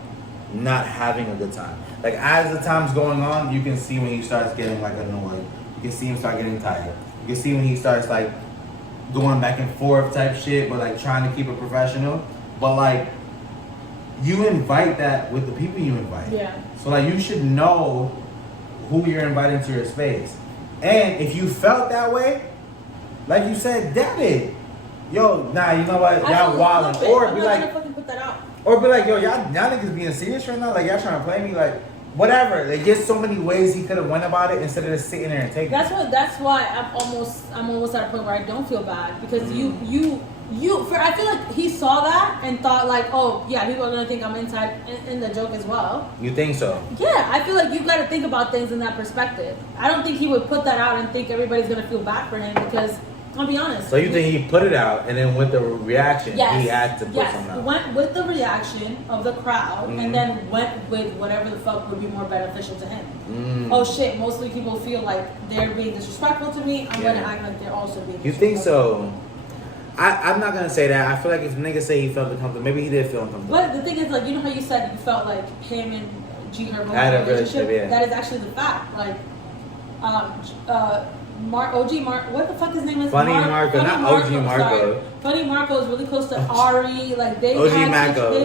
not having a good time. Like, as the time's going on, you can see when he starts getting, like, annoyed. You can see him start getting tired. You can see when he starts, like, going back and forth type shit, but, like, trying to keep it professional. But, like, you invite that with the people you invite. Yeah. So, like, you should know who you're inviting to your space. And if you felt that way, like you said, damn it. Yo, nah, you know what? Y'all wildin'. Or be like, put that out. Or be like, yo, y'all niggas being serious right now? Like, y'all trying to play me? Like, whatever. Like, there's so many ways he could have went about it instead of just sitting there and taking it. That's why I'm almost at a point where I don't feel bad. Because I feel like he saw that and thought like, oh yeah, people are gonna think I'm inside in the joke as well. You think so? Yeah, I feel like you got to think about things in that perspective. I don't think he would put that out and think everybody's gonna feel bad for him because, I'll be honest. So you think he put it out and then with the reaction, he had to put something out? Went with the reaction of the crowd and then went with whatever the fuck would be more beneficial to him. Oh shit, mostly people feel like they're being disrespectful to me. I'm gonna act like they're also being disrespectful. You think so? I'm not gonna say that. I feel like if niggas say he felt uncomfortable, maybe he did feel uncomfortable. But the thing is, like, you know how you said you felt like him and G Herbo had a relationship? Yeah. That is actually the fact. Like, what the fuck his name is? Funny Marco, not OG Marco. Sorry. Funny Marco is really close to Ari. Like they've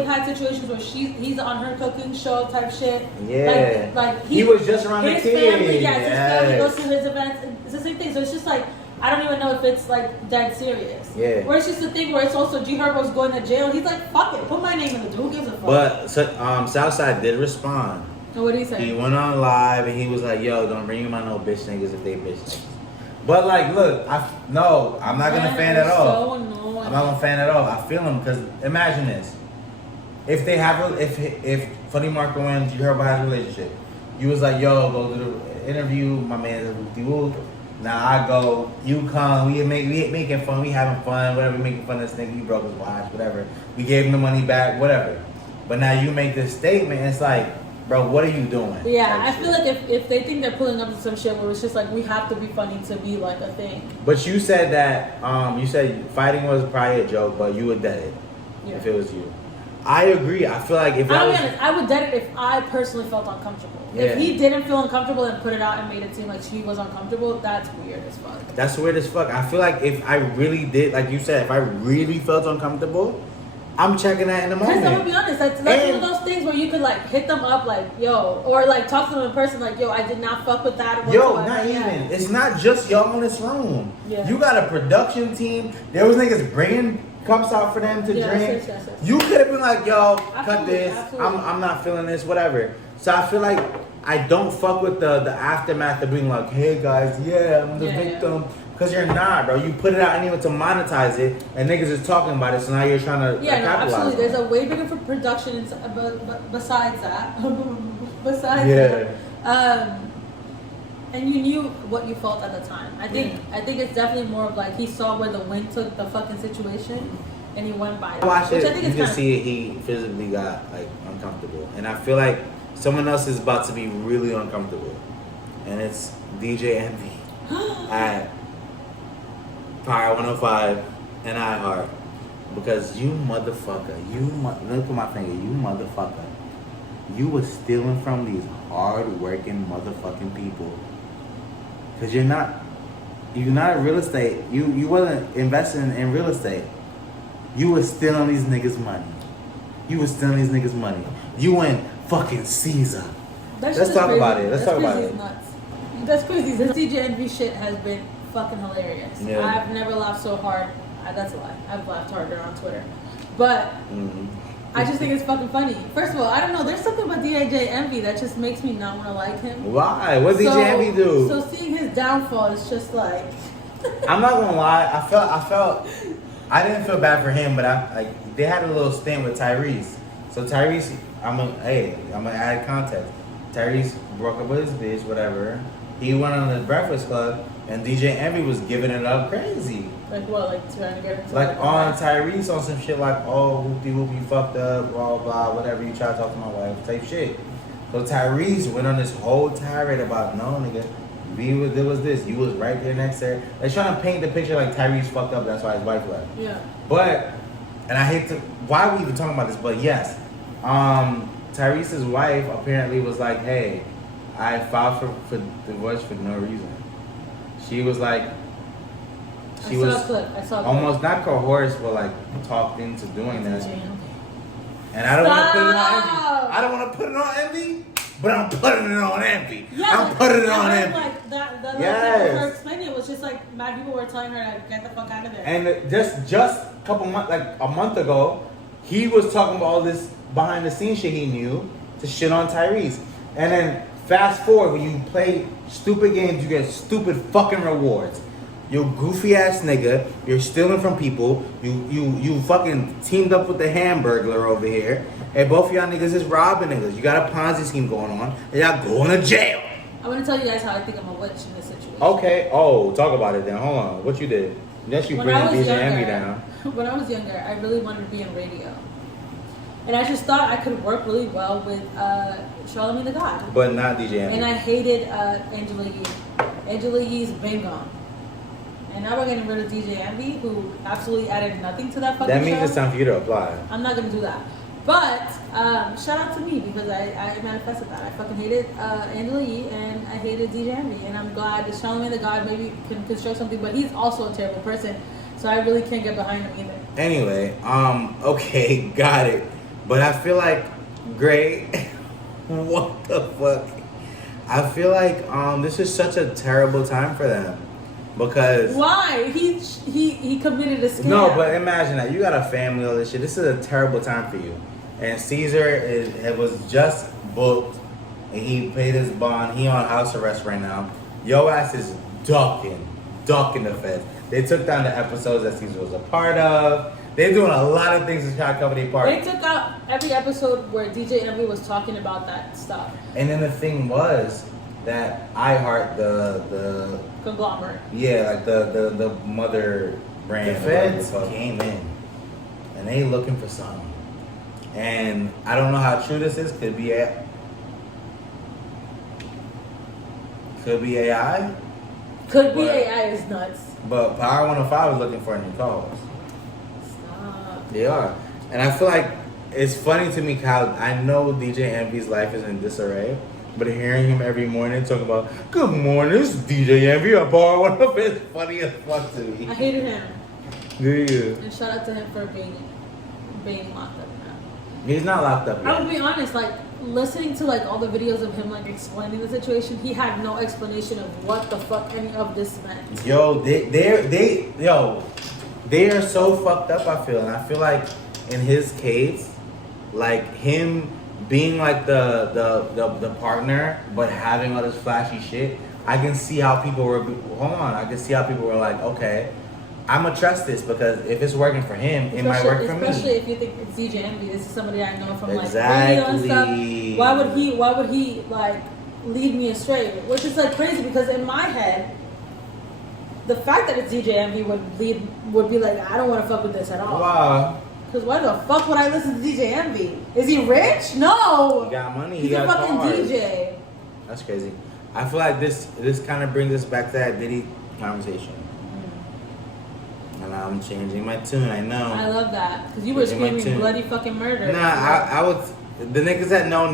had situations where he's on her cooking show type shit. Yeah. Like he was just around his the kid. Family, his family goes to his events. It's the same thing. So it's just like, I don't even know if it's like dead serious. Yeah. Or it's just a thing where it's also G Herbo's going to jail. He's like, fuck it, put my name in the Who gives a fuck? But Southside did respond. So what did he say? He went on live and he was like, yo, don't bring my no bitch niggas if they bitch niggas. But like, look, I'm not gonna fan at all. So annoying. I'm not gonna fan at all. I feel him because imagine this: if they have if Funny Marco and G Herbo has a relationship, you was like, yo, go to the interview. My man's a whoop. Now I go, you come. We making fun. We having fun. Whatever. We making fun of this nigga. He broke his watch. Whatever. We gave him the money back. Whatever. But now you make this statement. It's like, bro, what are you doing? Yeah, I feel like if they think they're pulling up to some shit where it's just like, we have to be funny to be like a thing. But you said that, you said fighting was probably a joke, but you would dead it if it was you. I agree. I feel like if I'll I be was, honest, I would dead it if I personally felt uncomfortable. Yeah. If he didn't feel uncomfortable and put it out and made it seem like she was uncomfortable, that's weird as fuck. that's weird as fuck. I feel like if I really did, like you said, if I really felt uncomfortable, I'm checking that in the moment. Because I'm gonna be honest, that's one of those things where you could like hit them up like, yo, or like talk to them in person like, yo, I did not fuck with that. Yo, whatsoever. not Yeah. even. It's not just y'all in this room. Yeah. You got a production team. There was niggas bringing cups out for them to drink. Yes. You could have been like, yo, cut Absolutely, this. absolutely. I'm not feeling this, whatever. So I feel like I don't fuck with the aftermath of being like, hey guys, yeah, I'm the victim. Because you're not, bro. You put it out anyway to monetize it, and niggas is talking about it, so now you're trying to capitalize absolutely. on it. There's a way bigger for production besides that. Besides Yeah. that. And you knew what you felt at the time. I think it's definitely more of like he saw where the wind took the fucking situation, and he went by it. Watch Which it. I think You is can kind see he physically got like uncomfortable, and I feel like someone else is about to be really uncomfortable, and it's DJ Envy at Power 105 and iHeart, because you motherfucker, look at my finger, you motherfucker, you was stealing from these hard-working motherfucking people, because you're not real estate. You wasn't investing in real estate. You was stealing these niggas money. You went fucking Caesar. Let's talk about it. That's nuts. That's crazy. This DJ Envy shit has been fucking hilarious. Yeah. I've never laughed so hard. That's a lie. I've laughed harder on Twitter. But I just think it's fucking funny. First of all, I don't know. There's something about DJ Envy that just makes me not want to like him. Why? What did DJ Envy do? So seeing his downfall is just like... I'm not gonna lie. I didn't feel bad for him, but they had a little stint with Tyrese. So Tyrese, I'm gonna add context. Tyrese broke up with his bitch, whatever. He went on the Breakfast Club, and DJ Envy was giving it up crazy. Like what? Like trying to get him to Like on Tyrese on some shit like, oh, whoopie fucked up, blah blah, whatever. You try to talk to my wife, type shit. So Tyrese went on this whole tirade about, no nigga, there was this, you was right there next to her. They're trying to paint the picture like Tyrese fucked up, that's why his wife left. Yeah. But, and I hate to, why are we even talking about this? But yes, Tyrese's wife apparently was like, hey, I filed for divorce for no reason. She was like, I saw a clip. almost not coerced, but like talked into doing that. Jam. And I don't want to put it on Envy. I don't want to put it on Envy, but I'm putting it on Envy. Yeah, I'm putting it on heard, Envy. like that Yes. her explaining it was just like mad people were telling her to get the fuck out of there. And just a couple months, like a month ago, he was talking about all this behind the scenes shit he knew to shit on Tyrese. And then fast forward, when you play stupid games, you get stupid fucking rewards. You goofy ass nigga, you're stealing from people. You fucking teamed up with the Hamburglar over here, and both of y'all niggas is robbing niggas. You got a Ponzi scheme going on, and y'all going to jail. I'm gonna tell you guys how I think I'm a witch in this situation. Okay. Oh, talk about it then. Hold on. What you did? Yes, you When bring I was DJ younger, Envy down. When I was younger, I really wanted to be in radio, and I just thought I could work really well with Charlamagne the God. But not DJ Envy. And I hated Angela Yee. Angela Yee's been gone. And now we're getting rid of DJ Envy, who absolutely added nothing to that fucking show. That means it's time for you to apply. I'm not gonna do that. But shout out to me because I manifested that. I fucking hated Angela Yee and I hated DJ Envy, and I'm glad that Charlamagne the God maybe can construct something, but he's also a terrible person, so I really can't get behind him either. Anyway, okay, got it. But I feel like, great. What the fuck? I feel like this is such a terrible time for them. Because why? He committed a scam. No, but imagine that. You got a family, all this shit. This is a terrible time for you. And Caesar it was just booked and he paid his bond. He on house arrest right now. Yo ass is ducking the feds. They took down the episodes that Caesar was a part of. They're doing a lot of things to try to cover their part. They took out every episode where DJ Envy was talking about that stuff. And then the thing was that iHeart, the conglomerate. Yeah, like the mother brand. The feds came in and they looking for something. And I don't know how true this is. Could be AI. Could be AI is nuts. But Power 105 is looking for a new cause. Stop. They are. And I feel like it's funny to me how I know DJ Envy's life is in disarray, but hearing him every morning talking about, good morning, this is DJ Envy, I borrow one of his, funny as fuck to me. I hated him. Do you? And shout out to him for being locked up now. He's not locked up yet. I would be honest, like listening to like all the videos of him like explaining the situation, he had no explanation of what the fuck any of this meant. Yo, they are so fucked up, I feel. And I feel like in his case, like him being like the partner, but having all this flashy shit, I can see how people were, I can see how people were like, okay, I'm gonna trust this because if it's working for him, it might work for me. Especially if you think it's DJ Envy, this is somebody I know from like Exactly. radio and stuff. Why would he like lead me astray? Which is like crazy because in my head, the fact that it's DJ Envy would be like, I don't want to fuck with this at all. Wow. Because why the fuck would I listen to DJ Envy? Is he rich? No. He got money. He's he got a fucking cars. DJ. That's crazy. I feel like this kind of brings us back to that Diddy conversation. And I'm changing my tune. I know. I love that because you were screaming bloody fucking murder. Nah, I was the niggas that no.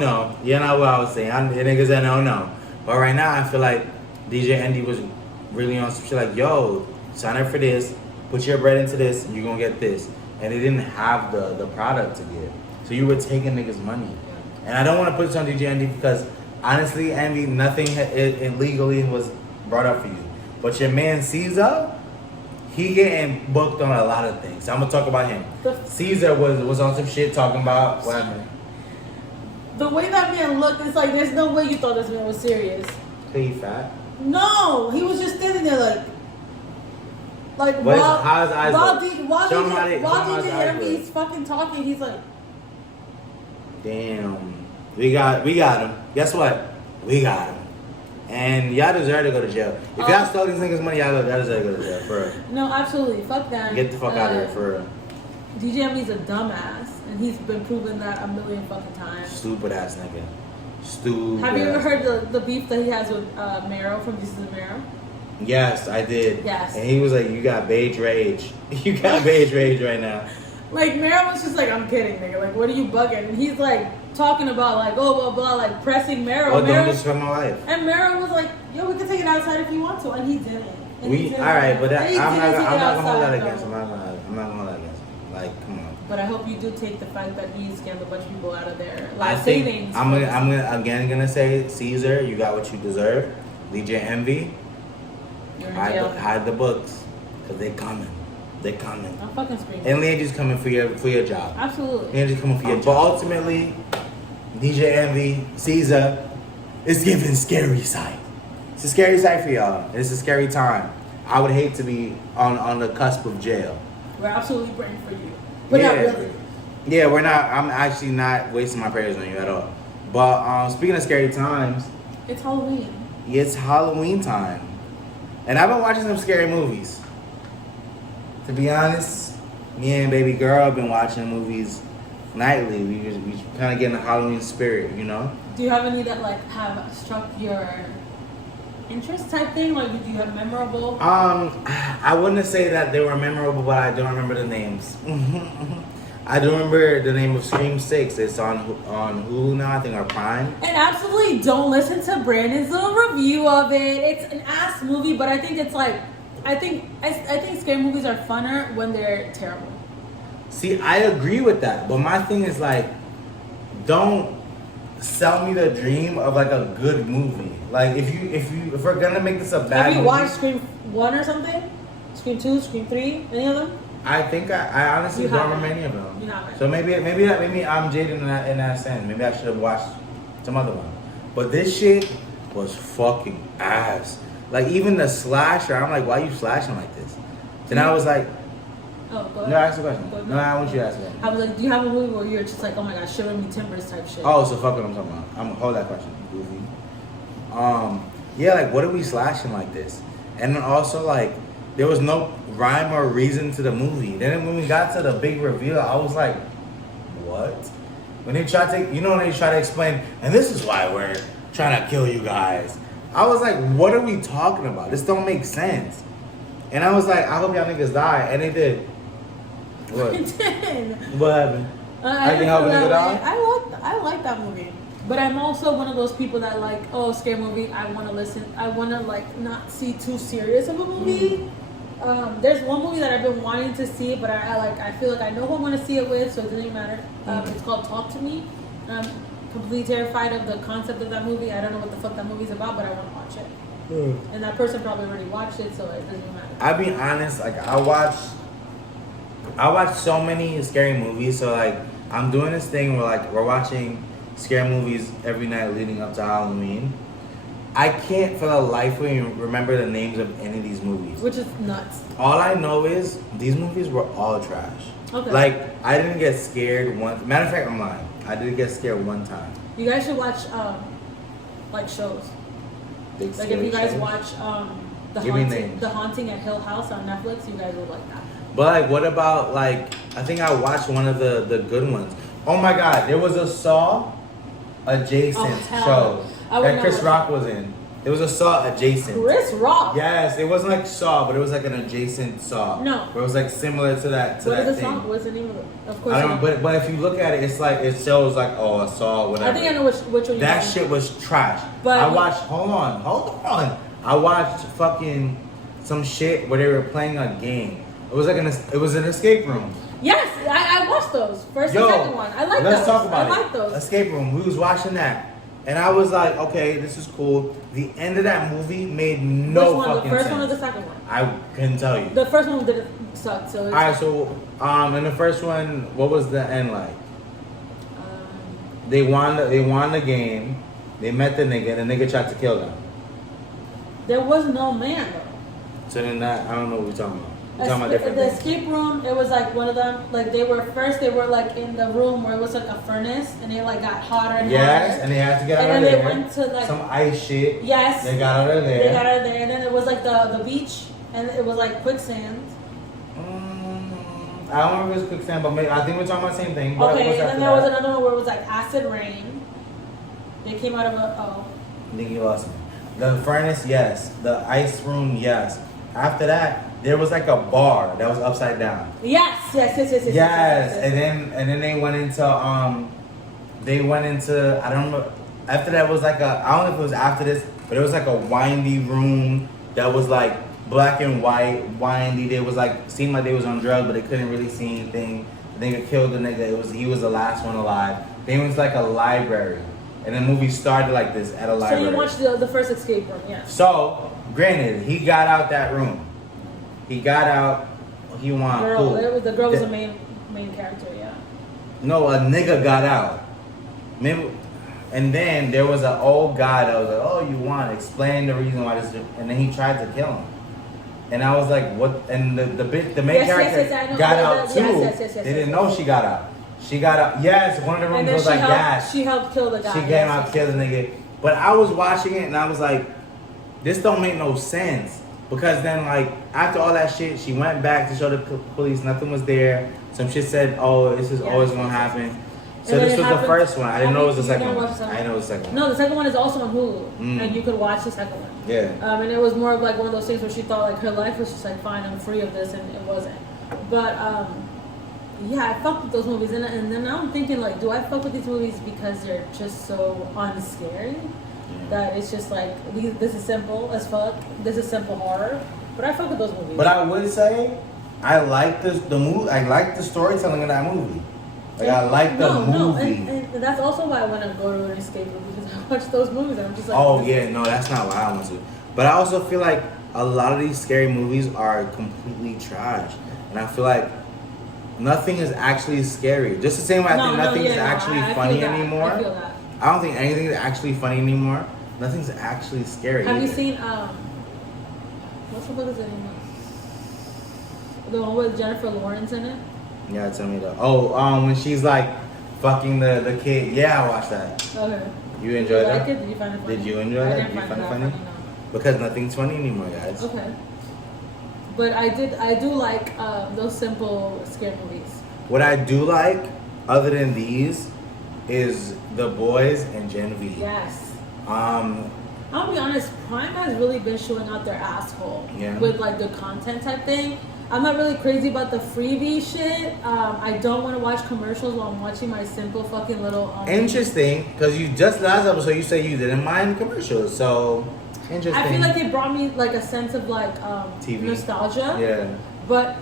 You know what I was saying. I'm the niggas that no. But right now I feel like DJ Envy was really on some shit like, yo, sign up for this, put your bread into this, and you're gonna get this. And they didn't have the product to give. So you were taking niggas' money. And I don't want to put this on DJ Envy because honestly, Envy, nothing illegally was brought up for you. But your man Caesar, he getting booked on a lot of things. I'm gonna talk about him. Caesar was on some shit talking about what happened. The way that man looked, it's like there's no way you thought this man was serious. He fat? No, he was just standing there like how his eyes while look? DJ Envy's fucking talking, he's like, damn, we got him. Guess what? We got him. And y'all deserve to go to jail. If y'all stole these niggas' money, y'all deserve to go to jail, for real. No, absolutely. Fuck that. Get the fuck out of here, for real. DJ Envy's a dumbass, and he's been proven that a million fucking times. Stupid ass nigga. Stupid. Have you ever heard the beef that he has with Mero from Jesus and Mero? Yes, I did. Yes. And he was like, you got beige rage. You got beige rage right now. Like, Mero was just like, I'm kidding, nigga. Like, what are you bugging? And he's like, talking about like, oh, blah, blah, like pressing Mero. Well, don't destroy my life. And Mero was like, yo, we can take it outside if you want to. And he didn't. And Alright, but I'm not gonna hold that against him. him. I'm not gonna hold that against him. Like, come on. But I hope you do take the fact that he scammed a bunch of people out of their I life think savings. I'm gonna say, Caesar, you got what you deserve. DJ Envy, You're in jail. hide the books, cause they coming. They coming. I'm fucking screaming. And Landry's coming for your job. Absolutely. Landry's coming for your job. But ultimately, DJ Envy, Caesar, it's giving scary sight. It's a scary sight for y'all. It's a scary time. I would hate to be on the cusp of jail. We're absolutely praying for you. But not really. Yeah, we're not. I'm actually not wasting my prayers on you at all. But speaking of scary times, It's Halloween. it's Halloween time. And I've been watching some scary movies. To be honest, me and baby girl have been watching movies nightly. We kind of get in the Halloween spirit, you know? Do you have any that like have struck your interest type thing? Like, did you have memorable? I wouldn't say that they were memorable, but I don't remember the names. I do remember the name of Scream 6. It's on Hulu now, I think, or Prime. And absolutely don't listen to Brandon's little review of it. It's an ass movie, but I think it's like, I think scary movies are funner when they're terrible. See, I agree with that, but my thing is like, don't sell me the dream of like a good movie. Like if we're gonna make this a bad movie. Have you watched Scream 1 or something? Scream 2, Scream 3, any of them? I think I honestly don't remember any of them. You haven't. So maybe I'm jaded in that sense. Maybe I should have watched some other one. But this shit was fucking ass. Like even the slasher, I'm like, why are you slashing like this? Then I was like, oh, go ahead. no, ask the question. No, I want you to ask the question. I was like, do you have a movie where you're just like, oh my god, shivering me timbers type shit? Oh, so fuck what I'm talking about. I'm gonna hold that question, goofy. Yeah, like what are we slashing like this? And then also like there was no rhyme or reason to the movie. Then when we got to the big reveal, I was like, what? When they try to explain, and this is why we're trying to kill you guys. I was like, what are we talking about? This don't make sense. And I was like, I hope y'all niggas die. And they did. What? It did. What happened? I can help with a good eye. I like that movie. But I'm also one of those people that like, oh, scary movie. I want to listen. I want to like not see too serious of a movie. There's one movie that I've been wanting to see, but I feel like I know who I'm going to see it with, so it doesn't even matter. It's called Talk to Me. I'm completely terrified of the concept of that movie. I don't know what the fuck that movie's about, but I want to watch it. And that person probably already watched it, so it doesn't matter. I'll be honest, like I watch so many scary movies. So like I'm doing this thing where like we're watching scary movies every night leading up to Halloween. I can't for the life of me remember the names of any of these movies. Which is nuts. All I know is these movies were all trash. Okay. Like I didn't get scared once. Matter of fact, I'm lying. I did get scared one time. You guys should watch like shows. Big Like if you guys shows. watch Give me names. The Haunting at Hill House on Netflix, you guys would like that. But like, what about like? I think I watched one of the good ones. Oh my God, there was a Saw adjacent show that Chris Rock was in. There was a Saw adjacent. Chris Rock. Yes, it wasn't like Saw, but it was like an adjacent Saw. No. Where it was like similar to that. What is the thing. song? What's the name of it? Of course. I don't know, but if you look at it, it's like it shows like a Saw, whatever. I think I know which one. That shit was trash. But I watched. Hold on. I watched fucking some shit where they were playing a game. It was like it was an escape room. Yes, I watched those first and second one. I like those. Let's talk about it. I like those. Escape room. We was watching that. And I was like, okay, this is cool. The end of that movie made no Which one, fucking the first sense. one or the second one? I couldn't tell you. The first one didn't suck. So. Alright, so in the first one, what was the end like? They won the game. They met the nigga. And the nigga tried to kill them. There was no man though. So then that I don't know what we're talking about. We're talking about different The things. escape room, it was like one of them. Like they were like in the room where it was like a furnace, and they like got hotter and Yes, hotter. and they had to get out And of then there. they went to like some ice shit. yes. They got out of there. They got out of there, and then it was like the beach, and it was like quicksand. I don't remember if it was quicksand, but maybe, I think we're talking about the same thing. But Okay, what's and after then there was that? another one where it was like acid rain. They came out of a I think you lost me. The furnace, yes. The ice room, yes. After that, there was like a bar that was upside down. yes. Yes, and then they went into I don't know. After that was like I don't know if it was after this, but it was like a windy room that was like black and white, windy. They was like seemed like they was on drugs, but they couldn't really see anything. The nigga killed the nigga. He was the last one alive. Then it was like a library, and the movie started like this at a library. So you watched the first escape room, yes. So granted, he got out that room. He got out. He wanted cool. The girl was the main character, yeah. No, a nigga got out. Maybe, and then there was an old guy that was like, "Oh, you want explain the reason why this?" And then he tried to kill him. And I was like, "What?" And the main character I know. got out too. Yes, they didn't know she got out. She got out. Yes, one of the rooms was like gas. She helped kill the guy. She came out, killed the nigga. But I was watching it and I was like, "This don't make no sense." Because then, like, after all that shit, she went back to show the police nothing was there. Some shit said, "Oh, this is always gonna happen." So this was the first one. I didn't know it was the second one. I didn't know it was the second one. No, the second one is also on Hulu, and you could watch the second one. Yeah. And it was more of like one of those things where she thought like her life was just like fine, I'm free of this, and it wasn't. But yeah, I fucked with those movies, and then now I'm thinking like, do I fuck with these movies because they're just so unscary? That it's just like this is simple as fuck. This is simple horror, but I fuck with those movies. But I would say I like the movie. I like the storytelling of that movie. Like I like the movie. And that's also why I want to go to an escape room because I watch those movies and I'm just like. Oh yeah, no, that's not why I want to. But I also feel like a lot of these scary movies are completely trash, and I feel like nothing is actually scary. Just the same way I think nothing is actually funny anymore. I feel that. I don't think anything is actually funny anymore. Nothing's actually scary. Have you seen what's the book is the name of? The one with Jennifer Lawrence in it? Yeah, tell me that. Oh, when she's like fucking the kid. Yeah, I watched that. Okay. You enjoyed that? Did you find it funny? Did you enjoy that? Did you find it funny? No. Because nothing's funny anymore, guys. Okay. But I do like those simple scary movies. What I do like, other than these, is The Boys and Gen V. Yes. I'll be honest, Prime has really been showing out their asshole with like the content type thing. I'm not really crazy about the freebie shit. I don't want to watch commercials while I'm watching my simple fucking little. Interesting, because you just last episode you said you didn't mind commercials, so interesting. I feel like it brought me like a sense of like TV nostalgia. Yeah. But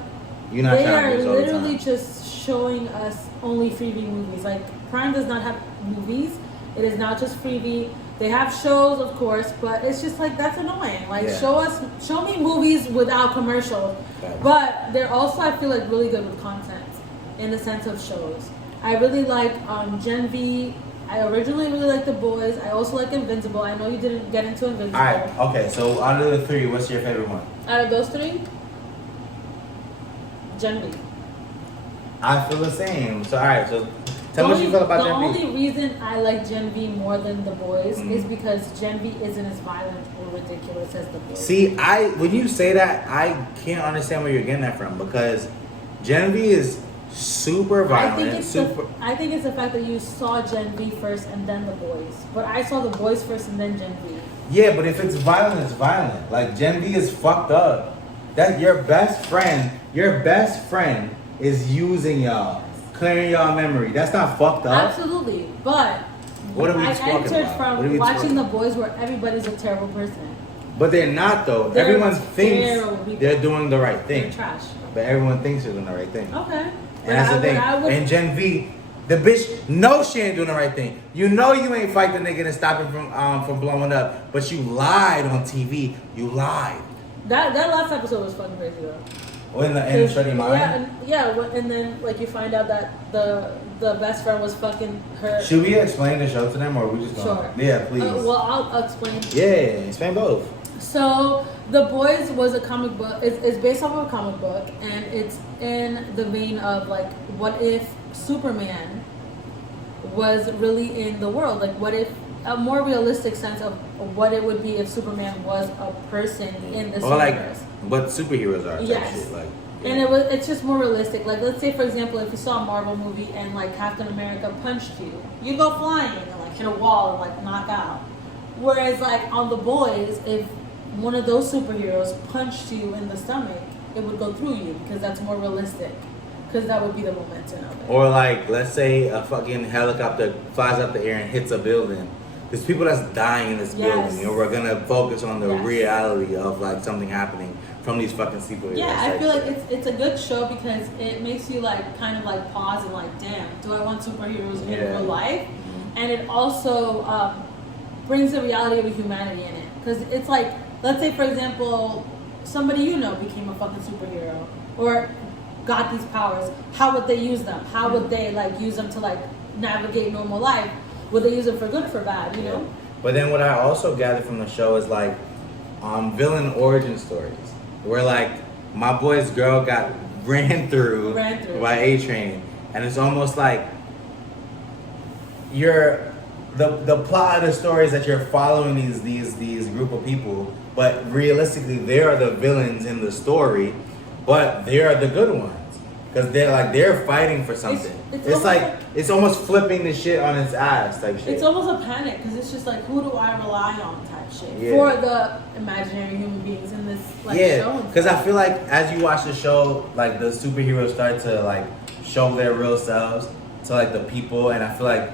You're not they trying are to do this all the literally time. just showing us only freebie movies. Like Prime does not have movies. It is not just freebie. They have shows, of course, but it's just like that's annoying. Like show me movies without commercials. Okay. But they're also, I feel like, really good with content in the sense of shows. I really like Gen V. I originally really liked The Boys. I also like Invincible. I know you didn't get into Invincible. Alright, okay, so out of the three, what's your favorite one? Out of those three, Gen V. I feel the same. So alright, so tell me what you feel about Gen V. The only reason I like Gen V more than The Boys is because Gen V isn't as violent or ridiculous as The Boys. See, when you say that, I can't understand where you're getting that from, because Gen V is super violent. I think it's the fact that you saw Gen V first and then The Boys. But I saw The Boys first and then Gen V. Yeah, but if it's violent, it's violent. Like Gen V is fucked up. That your best friend is using y'all, clearing y'all memory. That's not fucked up. Absolutely, but what are we I talking entered about? from watching The Boys where everybody's a terrible person. But they're not though. They're Everyone thinks terrible people. they're doing the right They're thing. trash. But everyone thinks they're doing the right thing. Okay. And that's the thing. And Gen V, the bitch knows she ain't doing the right thing. You know you ain't fight the nigga and stop him from blowing up. But you lied on TV. You lied. That last episode was fucking crazy though. When the end Freddie lying? And then like you find out that the best friend was fucking her. Should we explain the show to them, or are we just going? Sure. Yeah, please. Well, I'll explain. Yeah, explain both. So The Boys was a comic book. It's based off of a comic book, and it's in the vein of like, what if Superman was really in the world? Like, what if a more realistic sense of what it would be if Superman was a person in this universe? What superheroes are. Yes. Shit, like, And it's just more realistic. Like, let's say, for example, if you saw a Marvel movie and like Captain America punched you, you go flying and like hit a wall and like knock out. Whereas like on The Boys, if one of those superheroes punched you in the stomach, it would go through you because that's more realistic. Because that would be the momentum of it. Or like, let's say a fucking helicopter flies up the air and hits a building. There's people that's dying in this building, and we're gonna focus on the reality of like something happening from these fucking superheroes. Yeah, I feel like it's a good show because it makes you like kind of like pause and like, damn, do I want superheroes in real life? And it also brings the reality of humanity in it. Because it's like, let's say for example, somebody you know became a fucking superhero or got these powers. How would they use them? How would they like use them to like navigate normal life? Would they use it for good or for bad, you know? But then what I also gathered from the show is like villain origin stories. Where like my boy's girl got ran through by A-Train. And it's almost like the plot of the story is that you're following these group of people, but realistically they are the villains in the story, but they are the good ones. Because they're fighting for something. It's almost flipping the shit on its ass type shit. It's almost a panic because it's just like, who do I rely on type shit for the imaginary human beings in this show. Yeah, because I feel like as you watch the show, like the superheroes start to like show their real selves to like the people, and I feel like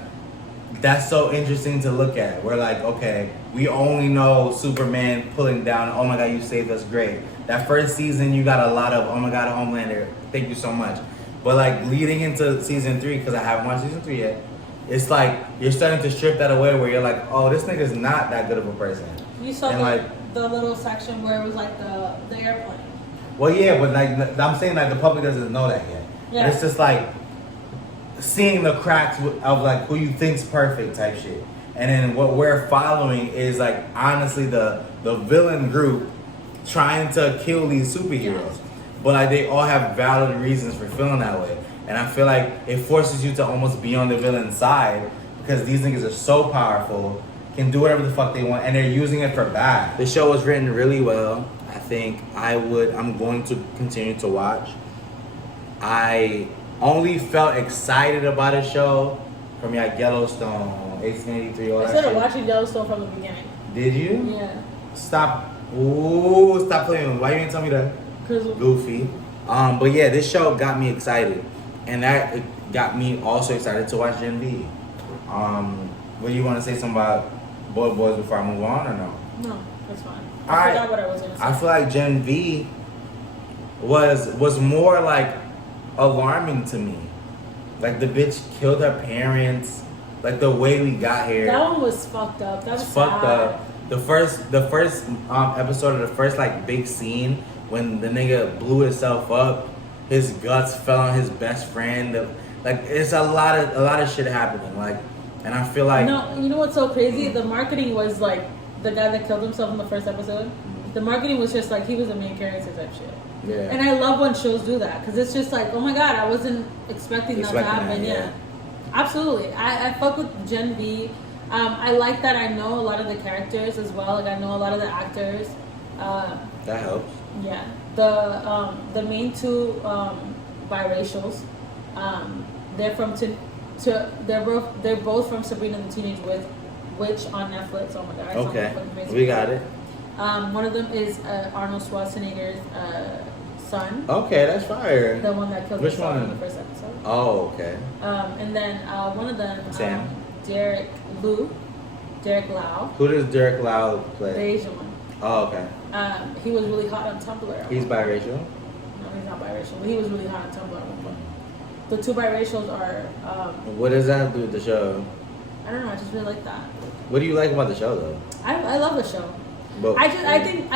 that's so interesting to look at. We're like, okay, we only know Superman pulling down, oh my god, you saved us, great. That first season, you got a lot of, oh my god, Homelander, thank you so much. But like leading into season 3, because I haven't watched season 3 yet, it's like you're starting to strip that away where you're like, oh, this nigga's not that good of a person. You saw the little section where it was like the airplane. Well, yeah, but like I'm saying, like the public doesn't know that yet. Yeah. It's just like seeing the cracks of like who you think's perfect type shit. And then what we're following is like honestly the villain group trying to kill these superheroes. But like they all have valid reasons for feeling that way. And I feel like it forces you to almost be on the villain's side because these niggas are so powerful, can do whatever the fuck they want, and they're using it for bad. The show was written really well. I think I'm going to continue to watch. I only felt excited about a show from like Yellowstone, 1883, all that shit. I started watching Yellowstone from the beginning. Did you? Yeah. Stop. Ooh, stop playing. Why you didn't tell me that? Cause Goofy. But yeah, this show got me excited, and that got me also excited to watch Gen V. What do you want to say something about Boys before I move on or no? No, that's fine. I forgot what I was gonna say. I feel like Gen V was more like alarming to me. Like the bitch killed her parents. Like the way we got here. That one was fucked up. That was fucked sad. up. The first episode of the first like big scene when the nigga blew himself up, his guts fell on his best friend. Like it's a lot of shit happening. Like, and I feel like no, you know what's so crazy? The marketing was like the guy that killed himself in the first episode. The marketing was just like he was the main character type shit. Yeah. And I love when shows do that because it's just like, oh my god, I wasn't expecting that to happen. Yeah. Absolutely. I fuck with Gen V. I like that I know a lot of the characters as well. Like I know a lot of the actors. That helps. Yeah. The main two biracials. They're both from Sabrina the Teenage Witch on Netflix. Oh my god. Okay. We got it. One of them is Arnold Schwarzenegger's son. Okay, that's fire. The one that killed Which himself one? in the first episode. Oh, okay. And then one of them, Sam. Derek Lau. Who does Derek Lau play? The Asian one. Oh, okay. He was really hot on Tumblr. He's biracial? No, he's not biracial, but he was really hot on Tumblr at one point. The two biracials are. What does that have to do with the show? I don't know. I just really like that. What do you like about the show, though? I love the show. But, I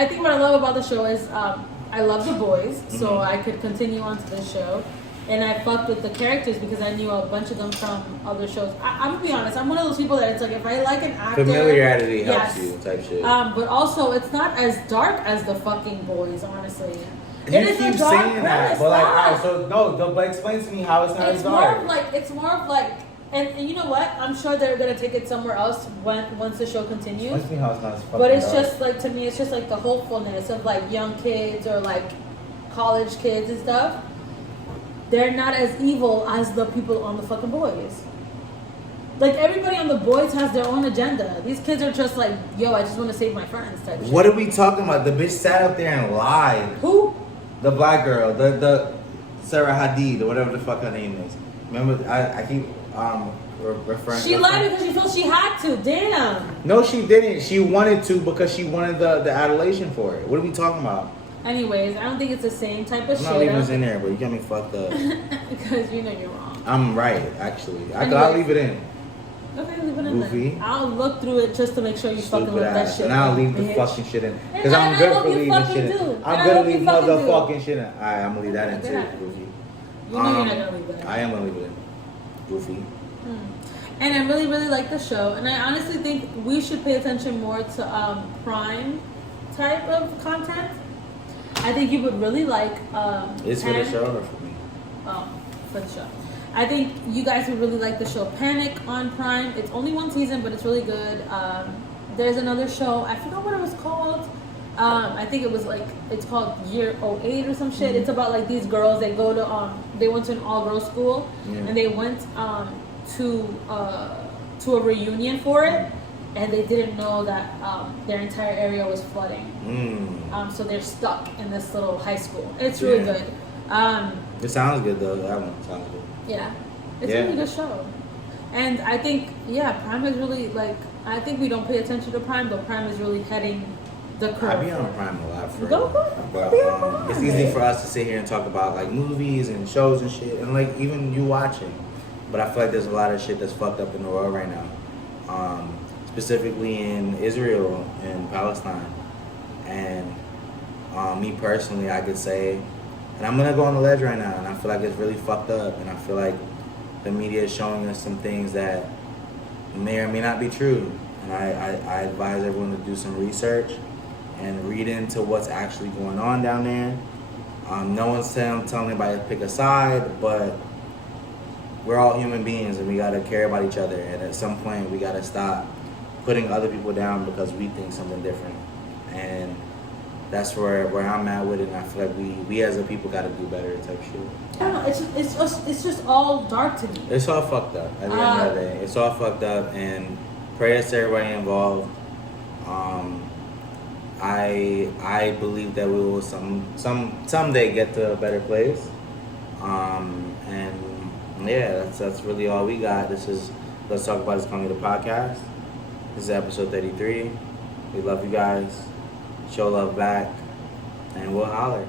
think what I love about the show is I love the boys, so I could continue on to this show. And I fucked with the characters because I knew a bunch of them from other shows. I'm gonna be honest, I'm one of those people that it's like if I like an actor, familiarity helps you type shit. But also it's not as dark as the fucking boys, honestly. You It is keep a dark saying that, premise, but like, stop. alright, so no, but explain to me how it's not as dark. It's more of like, and you know what? I'm sure they're gonna take it somewhere else once the show continues. Explain to me how it's not as fucking But it's dark. just like, to me, it's just like the hopefulness of like young kids or like college kids and stuff. They're not as evil as the people on the fucking boys. Like everybody on the boys has their own agenda. These kids are just like, yo, I just want to save my friends type shit. What are we talking about? The bitch sat up there and lied. Who? The black girl, the Sarah Hadid or whatever the fuck her name is. Remember, I keep referring. She lied because she felt she had to. Damn. No, she didn't. She wanted to because she wanted the adulation for it. What are we talking about? Anyways, I don't think it's the same type of I'm shit. not leaving this in there, but you got me fucked up. Because you know you're wrong. I'm right, actually. I'll leave it in. Okay, leave it in Goofy. there. I'll look through it just to make sure you fucking Stupid let that ass. shit And I'll leave the bitch. fucking shit in. Because And I'm I good hope for you leaving fucking shit do. in. And I'm I gonna hope you leave fucking do. motherfucking shit in. Alright, I'm gonna leave that in Okay, too, alright. Goofy. You know you're not gonna leave that in. I am gonna leave it in. Goofy. And I really, really like the show. And I honestly think we should pay attention more to Prime type of content. I think you would really like. It's for the Panic. show or for me? Oh, for the show. I think you guys would really like the show Panic on Prime. It's only one season, but it's really good. There's another show. I forgot what it was called. I think it was like, it's called Year 08 or some shit. It's about like these girls. They go to they went to an all-girls school, and they went to a reunion for it, and they didn't know that their entire area was flooding. So they're stuck in this little high school. It's really good. It sounds good though. That one sounds good. Yeah, it's a really good show. And I think, Prime is really like, I think we don't pay attention to Prime, but Prime is really heading the curve. I be on Prime a lot for Go. but Be on Prime. it's easy for us to sit here and talk about like movies and shows and shit, and like even you watching. But I feel like there's a lot of shit that's fucked up in the world right now, specifically in Israel and Palestine. And me personally, I could say, and I'm gonna go on the ledge right now, and I feel like it's really fucked up, and I feel like the media is showing us some things that may or may not be true. And I advise everyone to do some research and read into what's actually going on down there. No one's telling anybody to pick a side, but we're all human beings and we gotta care about each other. And at some point, we gotta stop putting other people down because we think something different. And that's where I'm at with it. And I feel like we as a people gotta do better type shit. I don't know. It's just all dark to me. It's all fucked up. At the end of the day, it's all fucked up. And prayers to everybody involved. I believe that we will someday get to a better place. And yeah, that's really all we got. This is Let's Talk About This Coming the podcast. This is episode 33. We love you guys. Show love back, and we'll holler.